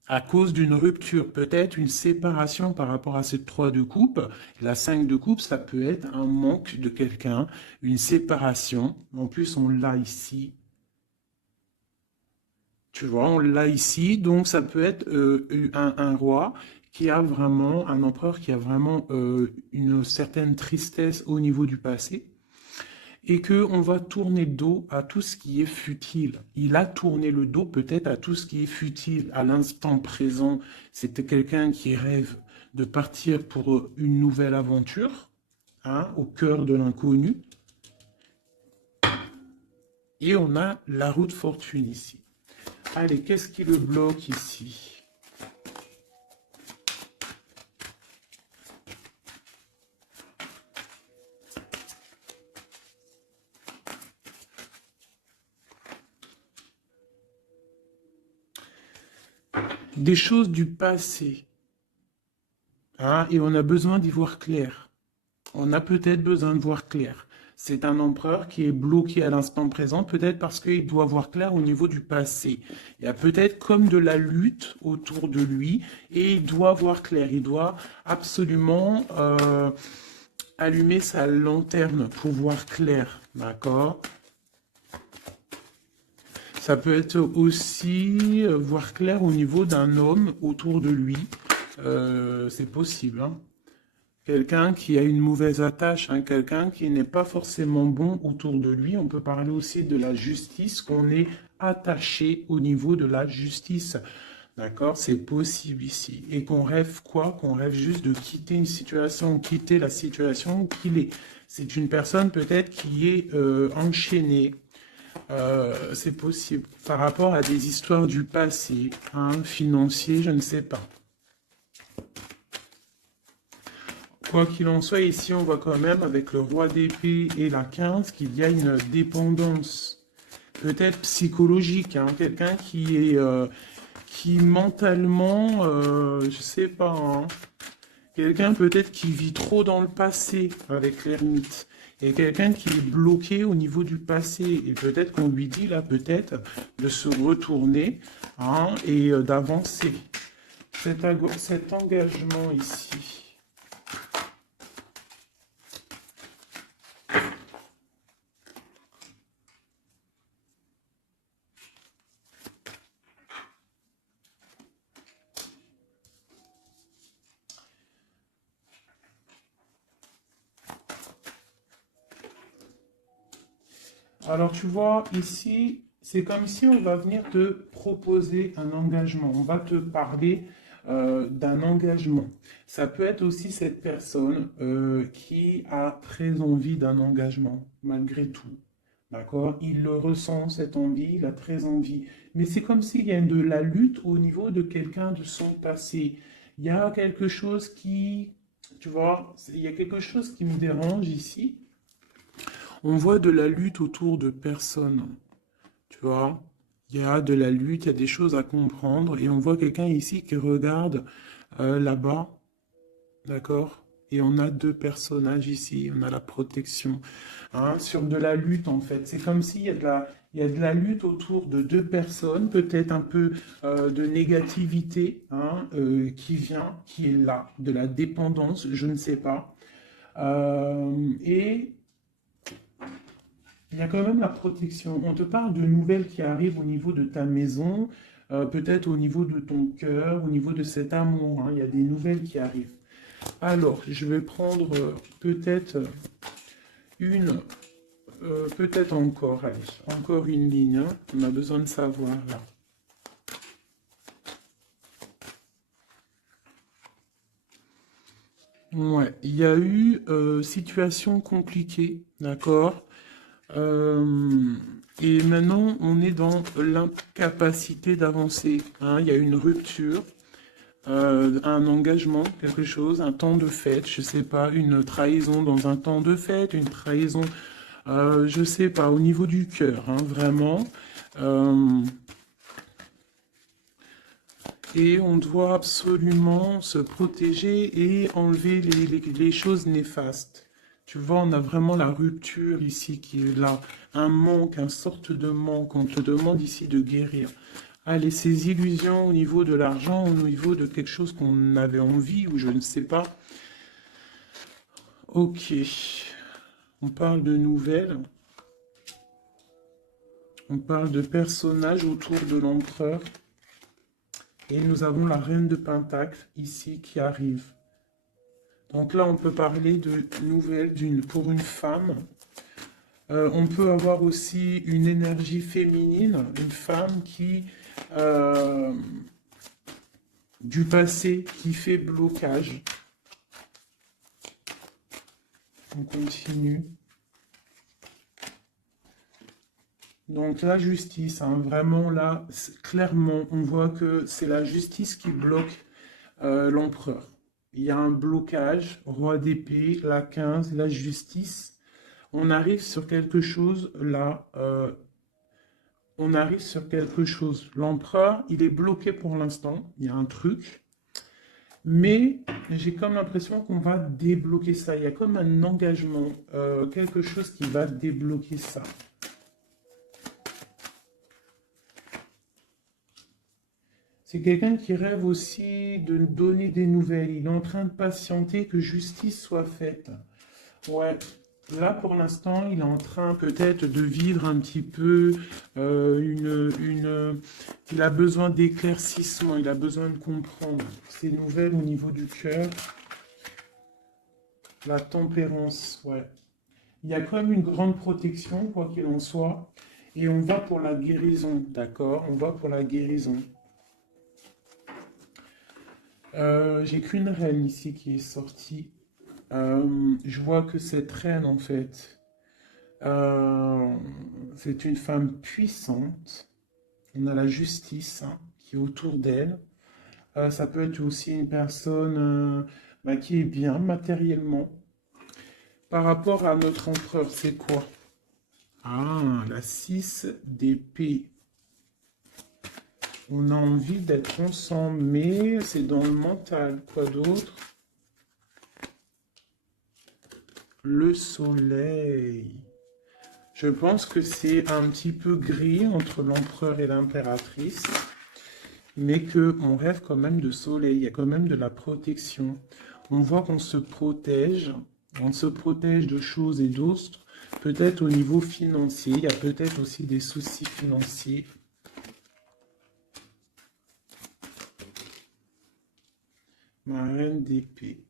À cause d'une rupture, peut-être une séparation par rapport à cette 3 de coupe. La 5 de coupe, ça peut être un manque de quelqu'un, une séparation. En plus, on l'a ici. Tu vois, on l'a ici. Donc, ça peut être un roi qui a vraiment, un empereur qui a vraiment une certaine tristesse au niveau du passé et que on va tourner le dos à tout ce qui est futile. Il a tourné le dos peut-être à tout ce qui est futile à l'instant présent. C'était quelqu'un qui rêve de partir pour une nouvelle aventure, hein, au cœur de l'inconnu. Et on a la roue de fortune ici. Allez, qu'est-ce qui le bloque ici? Des choses du passé. Hein, et on a besoin d'y voir clair. On a peut-être besoin de voir clair. C'est un empereur qui est bloqué à l'instant présent, peut-être parce qu'il doit voir clair au niveau du passé. Il y a peut-être comme de la lutte autour de lui et il doit voir clair. Il doit absolument allumer sa lanterne pour voir clair. D'accord? Ça peut être aussi voir clair au niveau d'un homme autour de lui. C'est possible, hein. Quelqu'un qui a une mauvaise attache, hein, quelqu'un qui n'est pas forcément bon autour de lui. On peut parler aussi de la justice, qu'on est attaché au niveau de la justice. D'accord? C'est possible ici. Et qu'on rêve quoi? Qu'on rêve juste de quitter une situation, quitter la situation qu'il est. C'est une personne peut-être qui est enchaînée. C'est possible. Par rapport à des histoires du passé, hein, financier, je ne sais pas. Quoi qu'il en soit, ici, on voit quand même, avec le roi d'épée et la 15, qu'il y a une dépendance, peut-être psychologique, hein, quelqu'un qui mentalement, je sais pas, hein, quelqu'un peut-être qui vit trop dans le passé avec l'ermite, et quelqu'un qui est bloqué au niveau du passé, et peut-être qu'on lui dit là, peut-être, de se retourner, hein, et d'avancer. Cet engagement ici. Alors, tu vois, ici, c'est comme si on va venir te proposer un engagement. On va te parler d'un engagement. Ça peut être aussi cette personne qui a très envie d'un engagement, malgré tout. D'accord? Il le ressent, cette envie, il a très envie. Mais c'est comme s'il y a de la lutte au niveau de quelqu'un de son passé. Il y a quelque chose qui, tu vois, il y a quelque chose qui me dérange ici. On voit de la lutte autour de personnes, tu vois. Il y a de la lutte, il y a des choses à comprendre, et on voit quelqu'un ici qui regarde là-bas, d'accord? Et on a deux personnages ici, on a la protection, hein, sur de la lutte en fait. C'est comme s'il y a il y a de la lutte autour de deux personnes, peut-être un peu de négativité, hein, qui vient, qui est là, de la dépendance, je ne sais pas. Et il y a quand même la protection. On te parle de nouvelles qui arrivent au niveau de ta maison, peut-être au niveau de ton cœur, au niveau de cet amour, hein. Il y a des nouvelles qui arrivent. Alors, je vais prendre peut-être une, peut-être encore, allez, encore une ligne, hein. On a besoin de savoir là. Ouais, il y a eu situation compliquée, d'accord? Euh, et maintenant, on est dans l'incapacité d'avancer, hein. Il y a une rupture. un engagement, quelque chose, un temps de fête, je sais pas, une trahison dans un temps de fête, une trahison, je sais pas, au niveau du cœur, hein, vraiment. Euh, et on doit absolument se protéger et enlever les choses néfastes. Tu vois, on a vraiment la rupture ici qui est là, un manque, une sorte de manque. On te demande ici de guérir. Allez, ces illusions au niveau de l'argent, au niveau de quelque chose qu'on avait envie ou je ne sais pas. Ok, on parle de nouvelles, on parle de personnages autour de l'empereur. Et nous avons la reine de Pentacle ici qui arrive. Donc là, on peut parler de nouvelles pour une femme. On peut avoir aussi une énergie féminine, une femme qui, euh, du passé, qui fait blocage. On continue. Donc la justice, hein, vraiment là, clairement, on voit que c'est la justice qui bloque l'empereur. Il y a un blocage, roi d'épée, la 15, la justice. On arrive sur quelque chose là, on arrive sur quelque chose. L'empereur, il est bloqué pour l'instant, il y a un truc, mais j'ai comme l'impression qu'on va débloquer ça. Il y a comme un engagement, quelque chose qui va débloquer ça. C'est quelqu'un qui rêve aussi de donner des nouvelles. Il est en train de patienter que justice soit faite. Ouais, là pour l'instant, il est en train peut-être de vivre un petit peu il a besoin d'éclaircissement, il a besoin de comprendre ces nouvelles au niveau du cœur. La tempérance, ouais. Il y a quand même une grande protection, quoi qu'il en soit. Et on va pour la guérison, d'accord? On va pour la guérison. J'ai qu'une reine ici qui est sortie. Je vois que cette reine, en fait, c'est une femme puissante. On a la justice hein, qui est autour d'elle. Ça peut être aussi une personne bah, qui est bien matériellement. Par rapport à notre empereur, c'est quoi? Ah, la 6 d'épée. On a envie d'être ensemble, mais c'est dans le mental. Quoi d'autre? Le soleil. Je pense que c'est un petit peu gris entre l'empereur et l'impératrice, mais qu'on rêve quand même de soleil, il y a quand même de la protection. On voit qu'on se protège, on se protège de choses et d'autres, peut-être au niveau financier, il y a peut-être aussi des soucis financiers. Ma reine d'épée.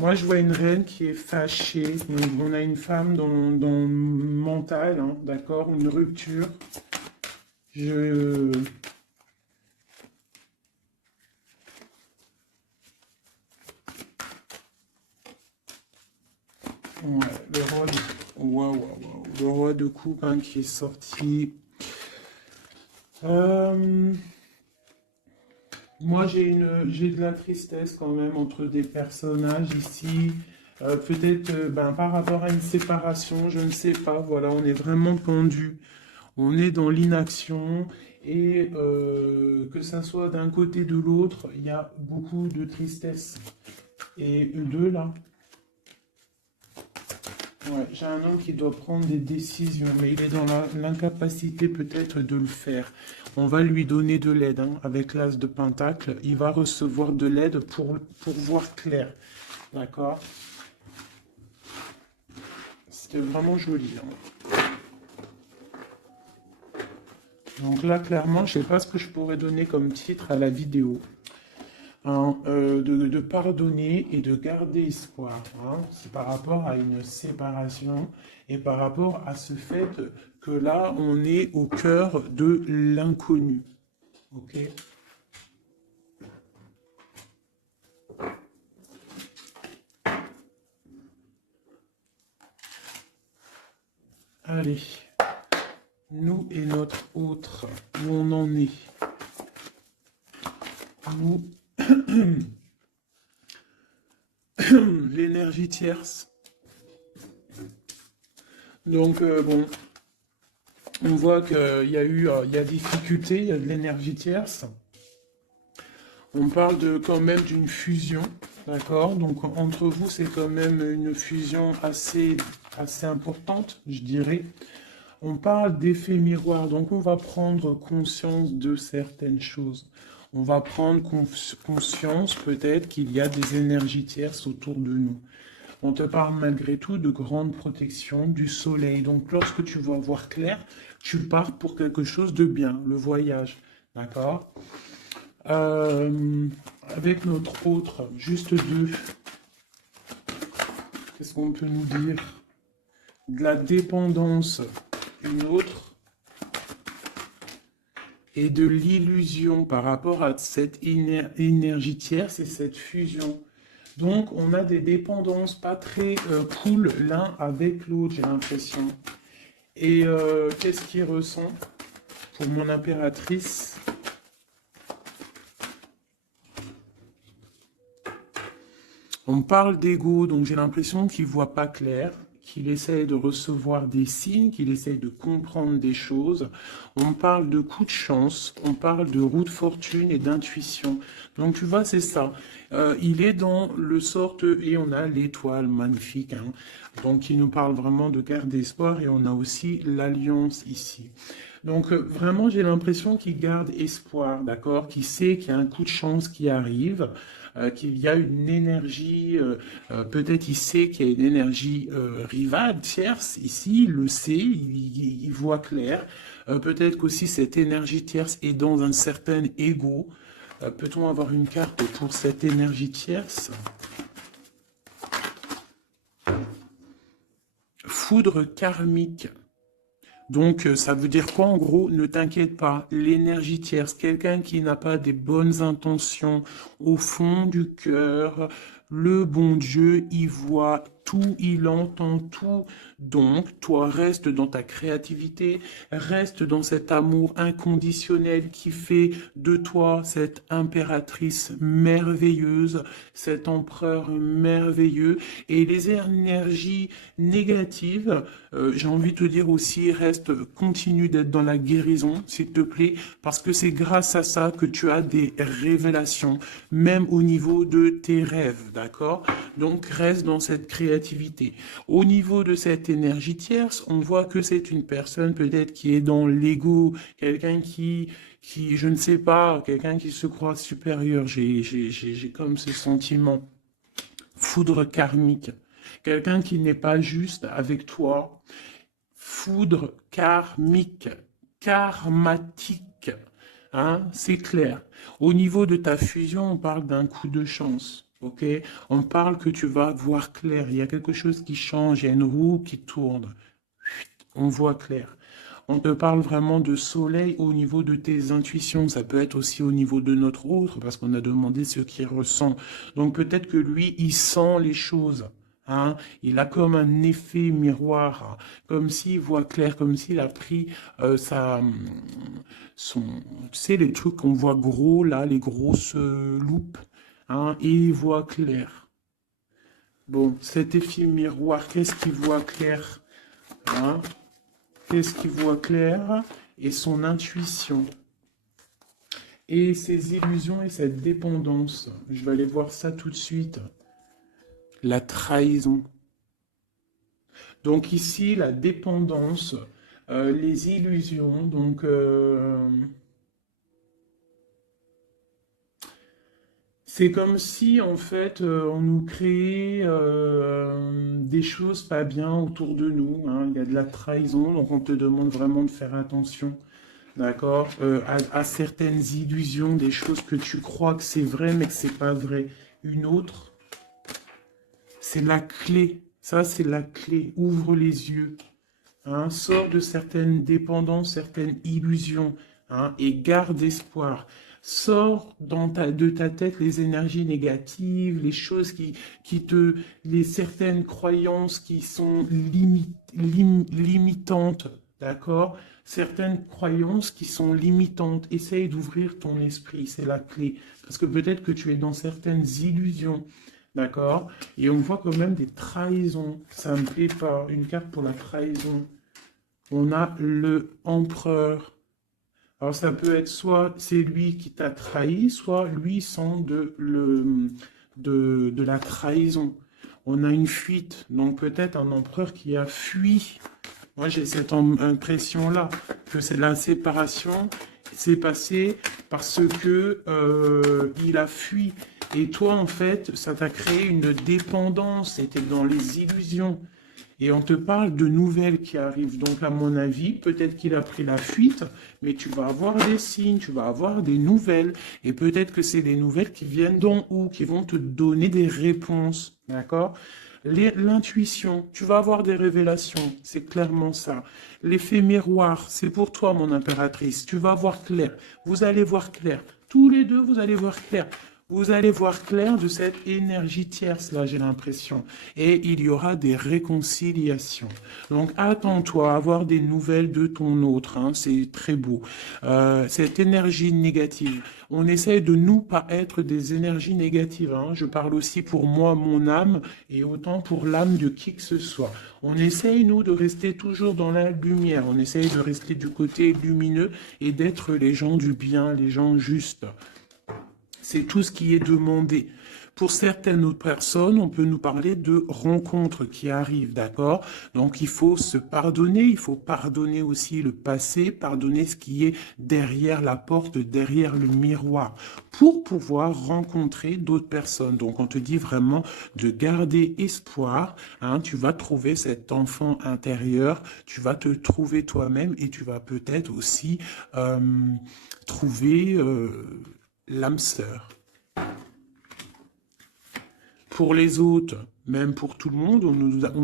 Moi, je vois une reine qui est fâchée. On a une femme dans le mental, hein, d'accord, une rupture. Je... Ouais, le roi de coupe hein, qui est sorti. Moi, j'ai de la tristesse quand même entre des personnages ici. Peut-être ben, par rapport à une séparation, je ne sais pas. Voilà, on est vraiment pendu. On est dans l'inaction et que ça soit d'un côté ou de l'autre, il y a beaucoup de tristesse. Et eux deux là, ouais, j'ai un homme qui doit prendre des décisions, mais il est dans l'incapacité peut-être de le faire. On va lui donner de l'aide hein, avec l'as de Pentacle. Il va recevoir de l'aide pour voir clair. D'accord? C'était vraiment joli. Hein. Donc là, clairement, je ne sais pas ce que je pourrais donner comme titre à la vidéo. Hein, de pardonner et de garder espoir. Hein. C'est par rapport à une séparation et par rapport à ce fait que là, on est au cœur de l'inconnu. Ok? Allez, nous et notre autre, où on en est. ou l'énergie tierce. Donc, bon, on voit qu'il y a il y a difficulté, il y a de l'énergie tierce. On parle quand même d'une fusion, d'accord? Donc, entre vous, c'est quand même une fusion assez importante, je dirais. On parle d'effet miroir, donc on va prendre conscience de certaines choses. On va prendre conscience peut-être qu'il y a des énergies tierces autour de nous. On te parle malgré tout de grande protection du soleil. Donc lorsque tu vas voir clair, tu pars pour quelque chose de bien, le voyage. D'accord? Avec notre autre, juste deux, qu'est-ce qu'on peut nous dire? De la dépendance, une autre, et de l'illusion par rapport à cette énergie tierce et cette fusion. Donc, on a des dépendances pas très cool l'un avec l'autre, j'ai l'impression. Et qu'est-ce qu'il ressent pour mon impératrice? On parle d'ego, donc j'ai l'impression qu'il ne voit pas clair, qu'il essaye de recevoir des signes, qu'il essaye de comprendre des choses. On parle de coup de chance, on parle de roue de fortune et d'intuition. Donc tu vois, c'est ça. Il est dans le sorte, et on a l'étoile magnifique, hein. Donc il nous parle vraiment de garder espoir, et on a aussi l'alliance ici. Donc vraiment, j'ai l'impression qu'il garde espoir, d'accord? Qu'il sait qu'il y a un coup de chance qui arrive, qu'il y a une énergie, peut-être il sait qu'il y a une énergie rivale, tierce, ici, il le sait, il voit clair. Peut-être qu'aussi cette énergie tierce est dans un certain ego. Peut-on avoir une carte pour cette énergie tierce? Foudre karmique. Donc, ça veut dire quoi en gros? Ne t'inquiète pas, l'énergie tierce, quelqu'un qui n'a pas des bonnes intentions au fond du cœur, le bon Dieu, il voit tout, il entend tout. Donc, toi, reste dans ta créativité, reste dans cet amour inconditionnel qui fait de toi cette impératrice merveilleuse, cet empereur merveilleux. Et les énergies négatives, j'ai envie de te dire aussi, reste, continue d'être dans la guérison, s'il te plaît, parce que c'est grâce à ça que tu as des révélations, même au niveau de tes rêves, d'accord? Donc reste dans cette créativité. Au niveau de cette énergie tierce, on voit que c'est une personne peut-être qui est dans l'ego, quelqu'un je ne sais pas, quelqu'un qui se croit supérieur. J'ai comme ce sentiment. Foudre karmique. Quelqu'un qui n'est pas juste avec toi. Foudre karmique, karmatique. Hein, c'est clair. Au niveau de ta fusion, on parle d'un coup de chance. Ok? On parle que tu vas voir clair. Il y a quelque chose qui change. Il y a une roue qui tourne. On voit clair. On te parle vraiment de soleil au niveau de tes intuitions. Ça peut être aussi au niveau de notre autre, parce qu'on a demandé ce qu'il ressent. Donc peut-être que lui, il sent les choses. Hein, il a comme un effet miroir, comme s'il voit clair, comme s'il a pris tu sais, les trucs qu'on voit gros là, les grosses loupes, hein, et il voit clair. Bon, cet effet miroir, qu'est-ce qu'il voit clair? Hein? Qu'est-ce qu'il voit clair? Et son intuition. Et ses illusions et cette dépendance. Je vais aller voir ça tout de suite. La trahison. Donc ici, la dépendance, les illusions. Donc, c'est comme si, en fait, on nous créait des choses pas bien autour de nous, hein. Il y a de la trahison, donc on te demande vraiment de faire attention. D'accord? À certaines illusions, des choses que tu crois que c'est vrai, mais que c'est pas vrai. Une autre, c'est la clé. Ça, c'est la clé. Ouvre les yeux. Hein, sors de certaines dépendances, certaines illusions, hein, et garde espoir. Sors de ta tête les énergies négatives, les choses les certaines croyances qui sont limitantes. d'accord? Certaines croyances qui sont limitantes. Essaye d'ouvrir ton esprit, c'est la clé. Parce que peut-être que tu es dans certaines illusions, d'accord? Et on voit quand même des trahisons. Ça me plaît pas. Une carte pour la trahison. On a le empereur. Alors ça peut être soit c'est lui qui t'a trahi, soit lui sent de la trahison. On a une fuite, donc peut-être un empereur qui a fui. Moi j'ai cette impression-là, que c'est la séparation s'est passée parce que il a fui. Et toi en fait, ça t'a créé une dépendance, c'était dans les illusions. Et on te parle de nouvelles qui arrivent. Donc, à mon avis, peut-être qu'il a pris la fuite, mais tu vas avoir des signes, tu vas avoir des nouvelles. Et peut-être que c'est des nouvelles qui viennent d'en haut, qui vont te donner des réponses. D'accord? L'intuition, tu vas avoir des révélations, c'est clairement ça. L'effet miroir, c'est pour toi, mon impératrice. Tu vas voir clair. Vous allez voir clair. Tous les deux, vous allez voir clair. Vous allez voir clair de cette énergie tierce, là, j'ai l'impression. Et il y aura des réconciliations. Donc, attends-toi à avoir des nouvelles de ton autre. Hein, c'est très beau. Cette énergie négative. On essaye de nous pas être des énergies négatives. Hein. Je parle aussi pour moi, mon âme, et autant pour l'âme de qui que ce soit. On essaye, nous, de rester toujours dans la lumière. On essaye de rester du côté lumineux et d'être les gens du bien, les gens justes. C'est tout ce qui est demandé. Pour certaines autres personnes, on peut nous parler de rencontres qui arrivent, d'accord? Donc il faut se pardonner, il faut pardonner aussi le passé, pardonner ce qui est derrière la porte, derrière le miroir, pour pouvoir rencontrer d'autres personnes. Donc on te dit vraiment de garder espoir, hein, tu vas trouver cet enfant intérieur, tu vas te trouver toi-même et tu vas peut-être aussi trouver l'âme sœur. Pour les autres, même pour tout le monde, on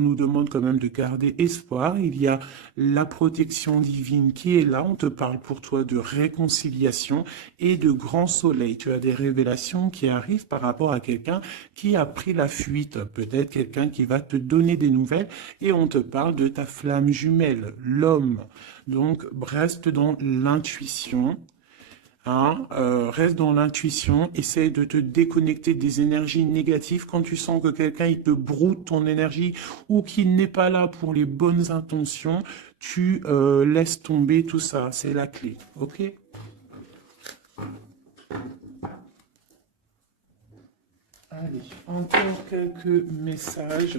nous demande quand même de garder espoir. Il y a la protection divine qui est là. On te parle pour toi de réconciliation et de grand soleil. Tu as des révélations qui arrivent par rapport à quelqu'un qui a pris la fuite. Peut-être quelqu'un qui va te donner des nouvelles et on te parle de ta flamme jumelle, l'homme. Donc, reste dans l'intuition. Hein, reste dans l'intuition, essaie de te déconnecter des énergies négatives quand tu sens que quelqu'un il te broute ton énergie ou qu'il n'est pas là pour les bonnes intentions, tu laisses tomber tout ça, c'est la clé, ok? Allez, encore quelques messages.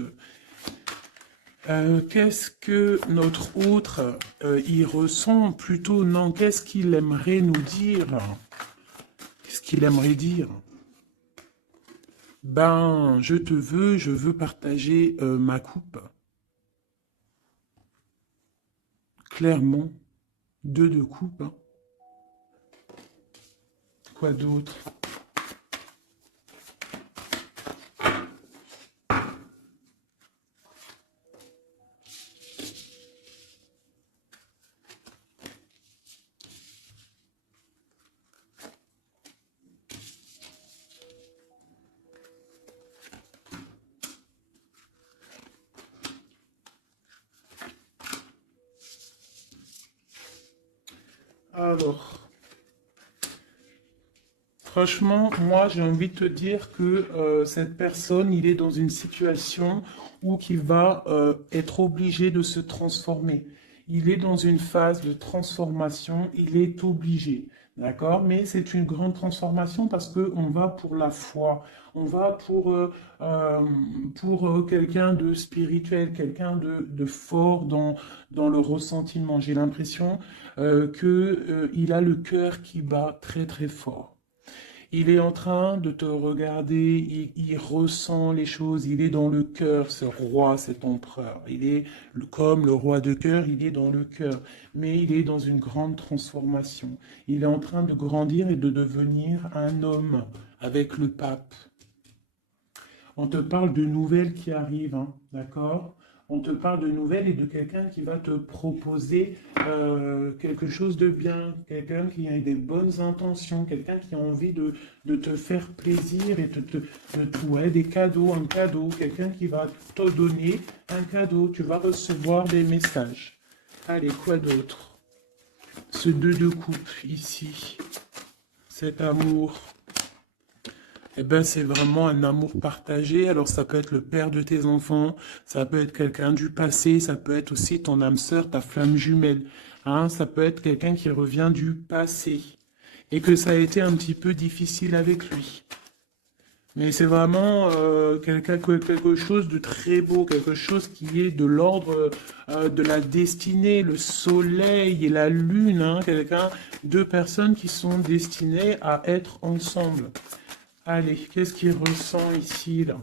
Qu'est-ce que notre autre y ressent plutôt? Non, qu'est-ce qu'il aimerait nous dire? Qu'est-ce qu'il aimerait dire? Ben, je veux partager ma coupe. Clairement, deux de coupe. Hein. Quoi d'autre? Alors, franchement, moi, j'ai envie de te dire que cette personne, il est dans une situation où il va être obligé de se transformer. Il est dans une phase de transformation, il est obligé. D'accord? Mais c'est une grande transformation parce que on va pour la foi, on va pour quelqu'un de spirituel, quelqu'un de fort dans le ressentiment. J'ai l'impression qu'il a le cœur qui bat très très fort. Il est en train de te regarder, il ressent les choses, il est dans le cœur, ce roi, cet empereur. Il est comme le roi de cœur, il est dans le cœur, mais il est dans une grande transformation. Il est en train de grandir et de devenir un homme avec le pape. On te parle de nouvelles qui arrivent, hein, d'accord? On te parle de nouvelles et de quelqu'un qui va te proposer quelque chose de bien, quelqu'un qui a des bonnes intentions, quelqu'un qui a envie de te faire plaisir et ouais, des cadeaux, un cadeau, quelqu'un qui va te donner un cadeau. Tu vas recevoir des messages. Allez, quoi d'autre? Ce 2 de coupe ici, cet amour. Eh ben, c'est vraiment un amour partagé. Alors, ça peut être le père de tes enfants, ça peut être quelqu'un du passé, ça peut être aussi ton âme sœur, ta flamme jumelle. Hein, ça peut être quelqu'un qui revient du passé et que ça a été un petit peu difficile avec lui. Mais c'est vraiment quelque chose de très beau, quelque chose qui est de l'ordre de la destinée, le soleil et la lune, hein, deux personnes qui sont destinées à être ensemble. Allez, qu'est-ce qu'il ressent ici, là?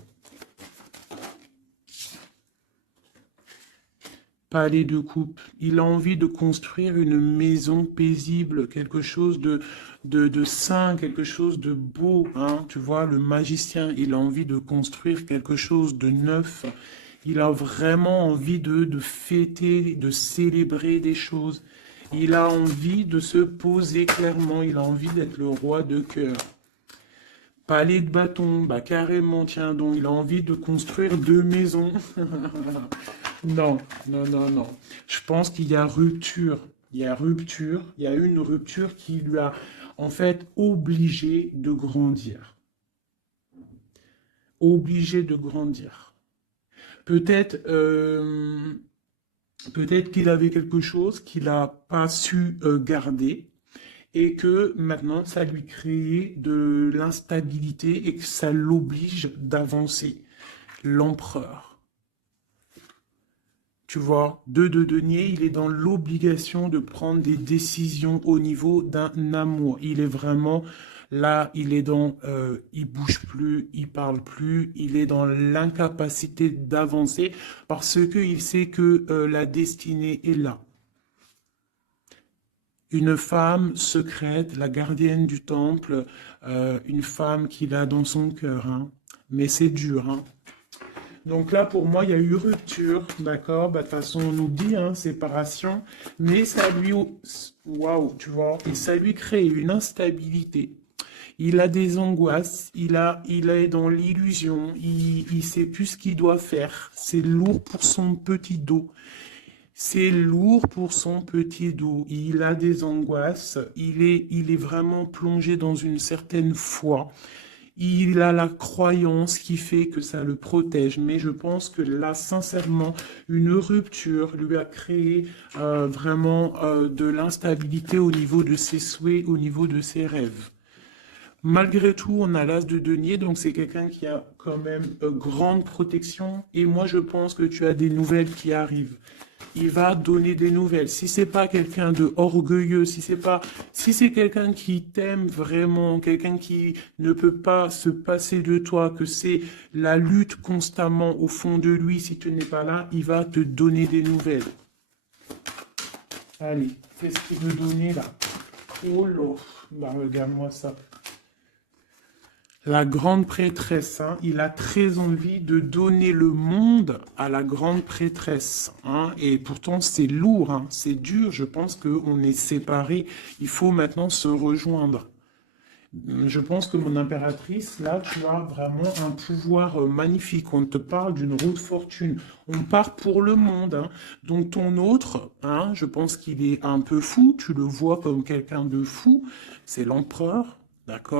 Palais de coupe. Il a envie de construire une maison paisible, quelque chose de sain, quelque chose de beau. Hein. Tu vois, le magicien, il a envie de construire quelque chose de neuf. Il a vraiment envie de fêter, de célébrer des choses. Il a envie de se poser clairement. Il a envie d'être le roi de cœur. Palais de bâton, bah carrément, tiens donc, il a envie de construire 2 maisons. Non, non, non, non. Je pense qu'il y a rupture. Il y a rupture. Il y a une rupture qui lui a, en fait, obligé de grandir. Obligé de grandir. Peut-être peut-être qu'il avait quelque chose qu'il n'a pas su garder et que maintenant ça lui crée de l'instabilité et que ça l'oblige d'avancer. L'empereur. Tu vois, 2 de denier, il est dans l'obligation de prendre des décisions au niveau d'un amour. Il est vraiment là, il est dans, il bouge plus, il parle plus, il est dans l'incapacité d'avancer parce que il sait que la destinée est là. Une femme secrète, la gardienne du temple, une femme qu'il a dans son cœur, hein. Mais c'est dur, hein. Donc là, pour moi, il y a eu rupture, d'accord? Bah, de toute façon, on nous dit, hein, séparation, mais ça lui, waouh, tu vois, et ça lui crée une instabilité. Il a des angoisses, il est dans l'illusion, il sait plus ce qu'il doit faire. C'est lourd pour son petit dos. C'est lourd pour son petit dos. Il a des angoisses. Il est vraiment plongé dans une certaine foi. Il a la croyance qui fait que ça le protège. Mais je pense que là, sincèrement, une rupture lui a créé vraiment de l'instabilité au niveau de ses souhaits, au niveau de ses rêves. Malgré tout, on a l'as de denier, donc c'est quelqu'un qui a quand même grande protection. Et moi, je pense que tu as des nouvelles qui arrivent. Il va donner des nouvelles. Si c'est pas quelqu'un de orgueilleux, si c'est quelqu'un qui t'aime vraiment, quelqu'un qui ne peut pas se passer de toi, que c'est la lutte constamment au fond de lui, si tu n'es pas là, il va te donner des nouvelles. Allez, qu'est-ce qu'il veut donner là? Oh là, bah regarde-moi ça. La grande prêtresse, hein, il a très envie de donner le monde à la grande prêtresse. Hein, et pourtant, c'est lourd, hein, c'est dur. Je pense qu'on est séparés. Il faut maintenant se rejoindre. Je pense que mon impératrice, là, tu as vraiment un pouvoir magnifique. On te parle d'une roue de fortune. On part pour le monde. Hein. Donc ton autre, hein, je pense qu'il est un peu fou. Tu le vois comme quelqu'un de fou. C'est l'empereur, d'accord?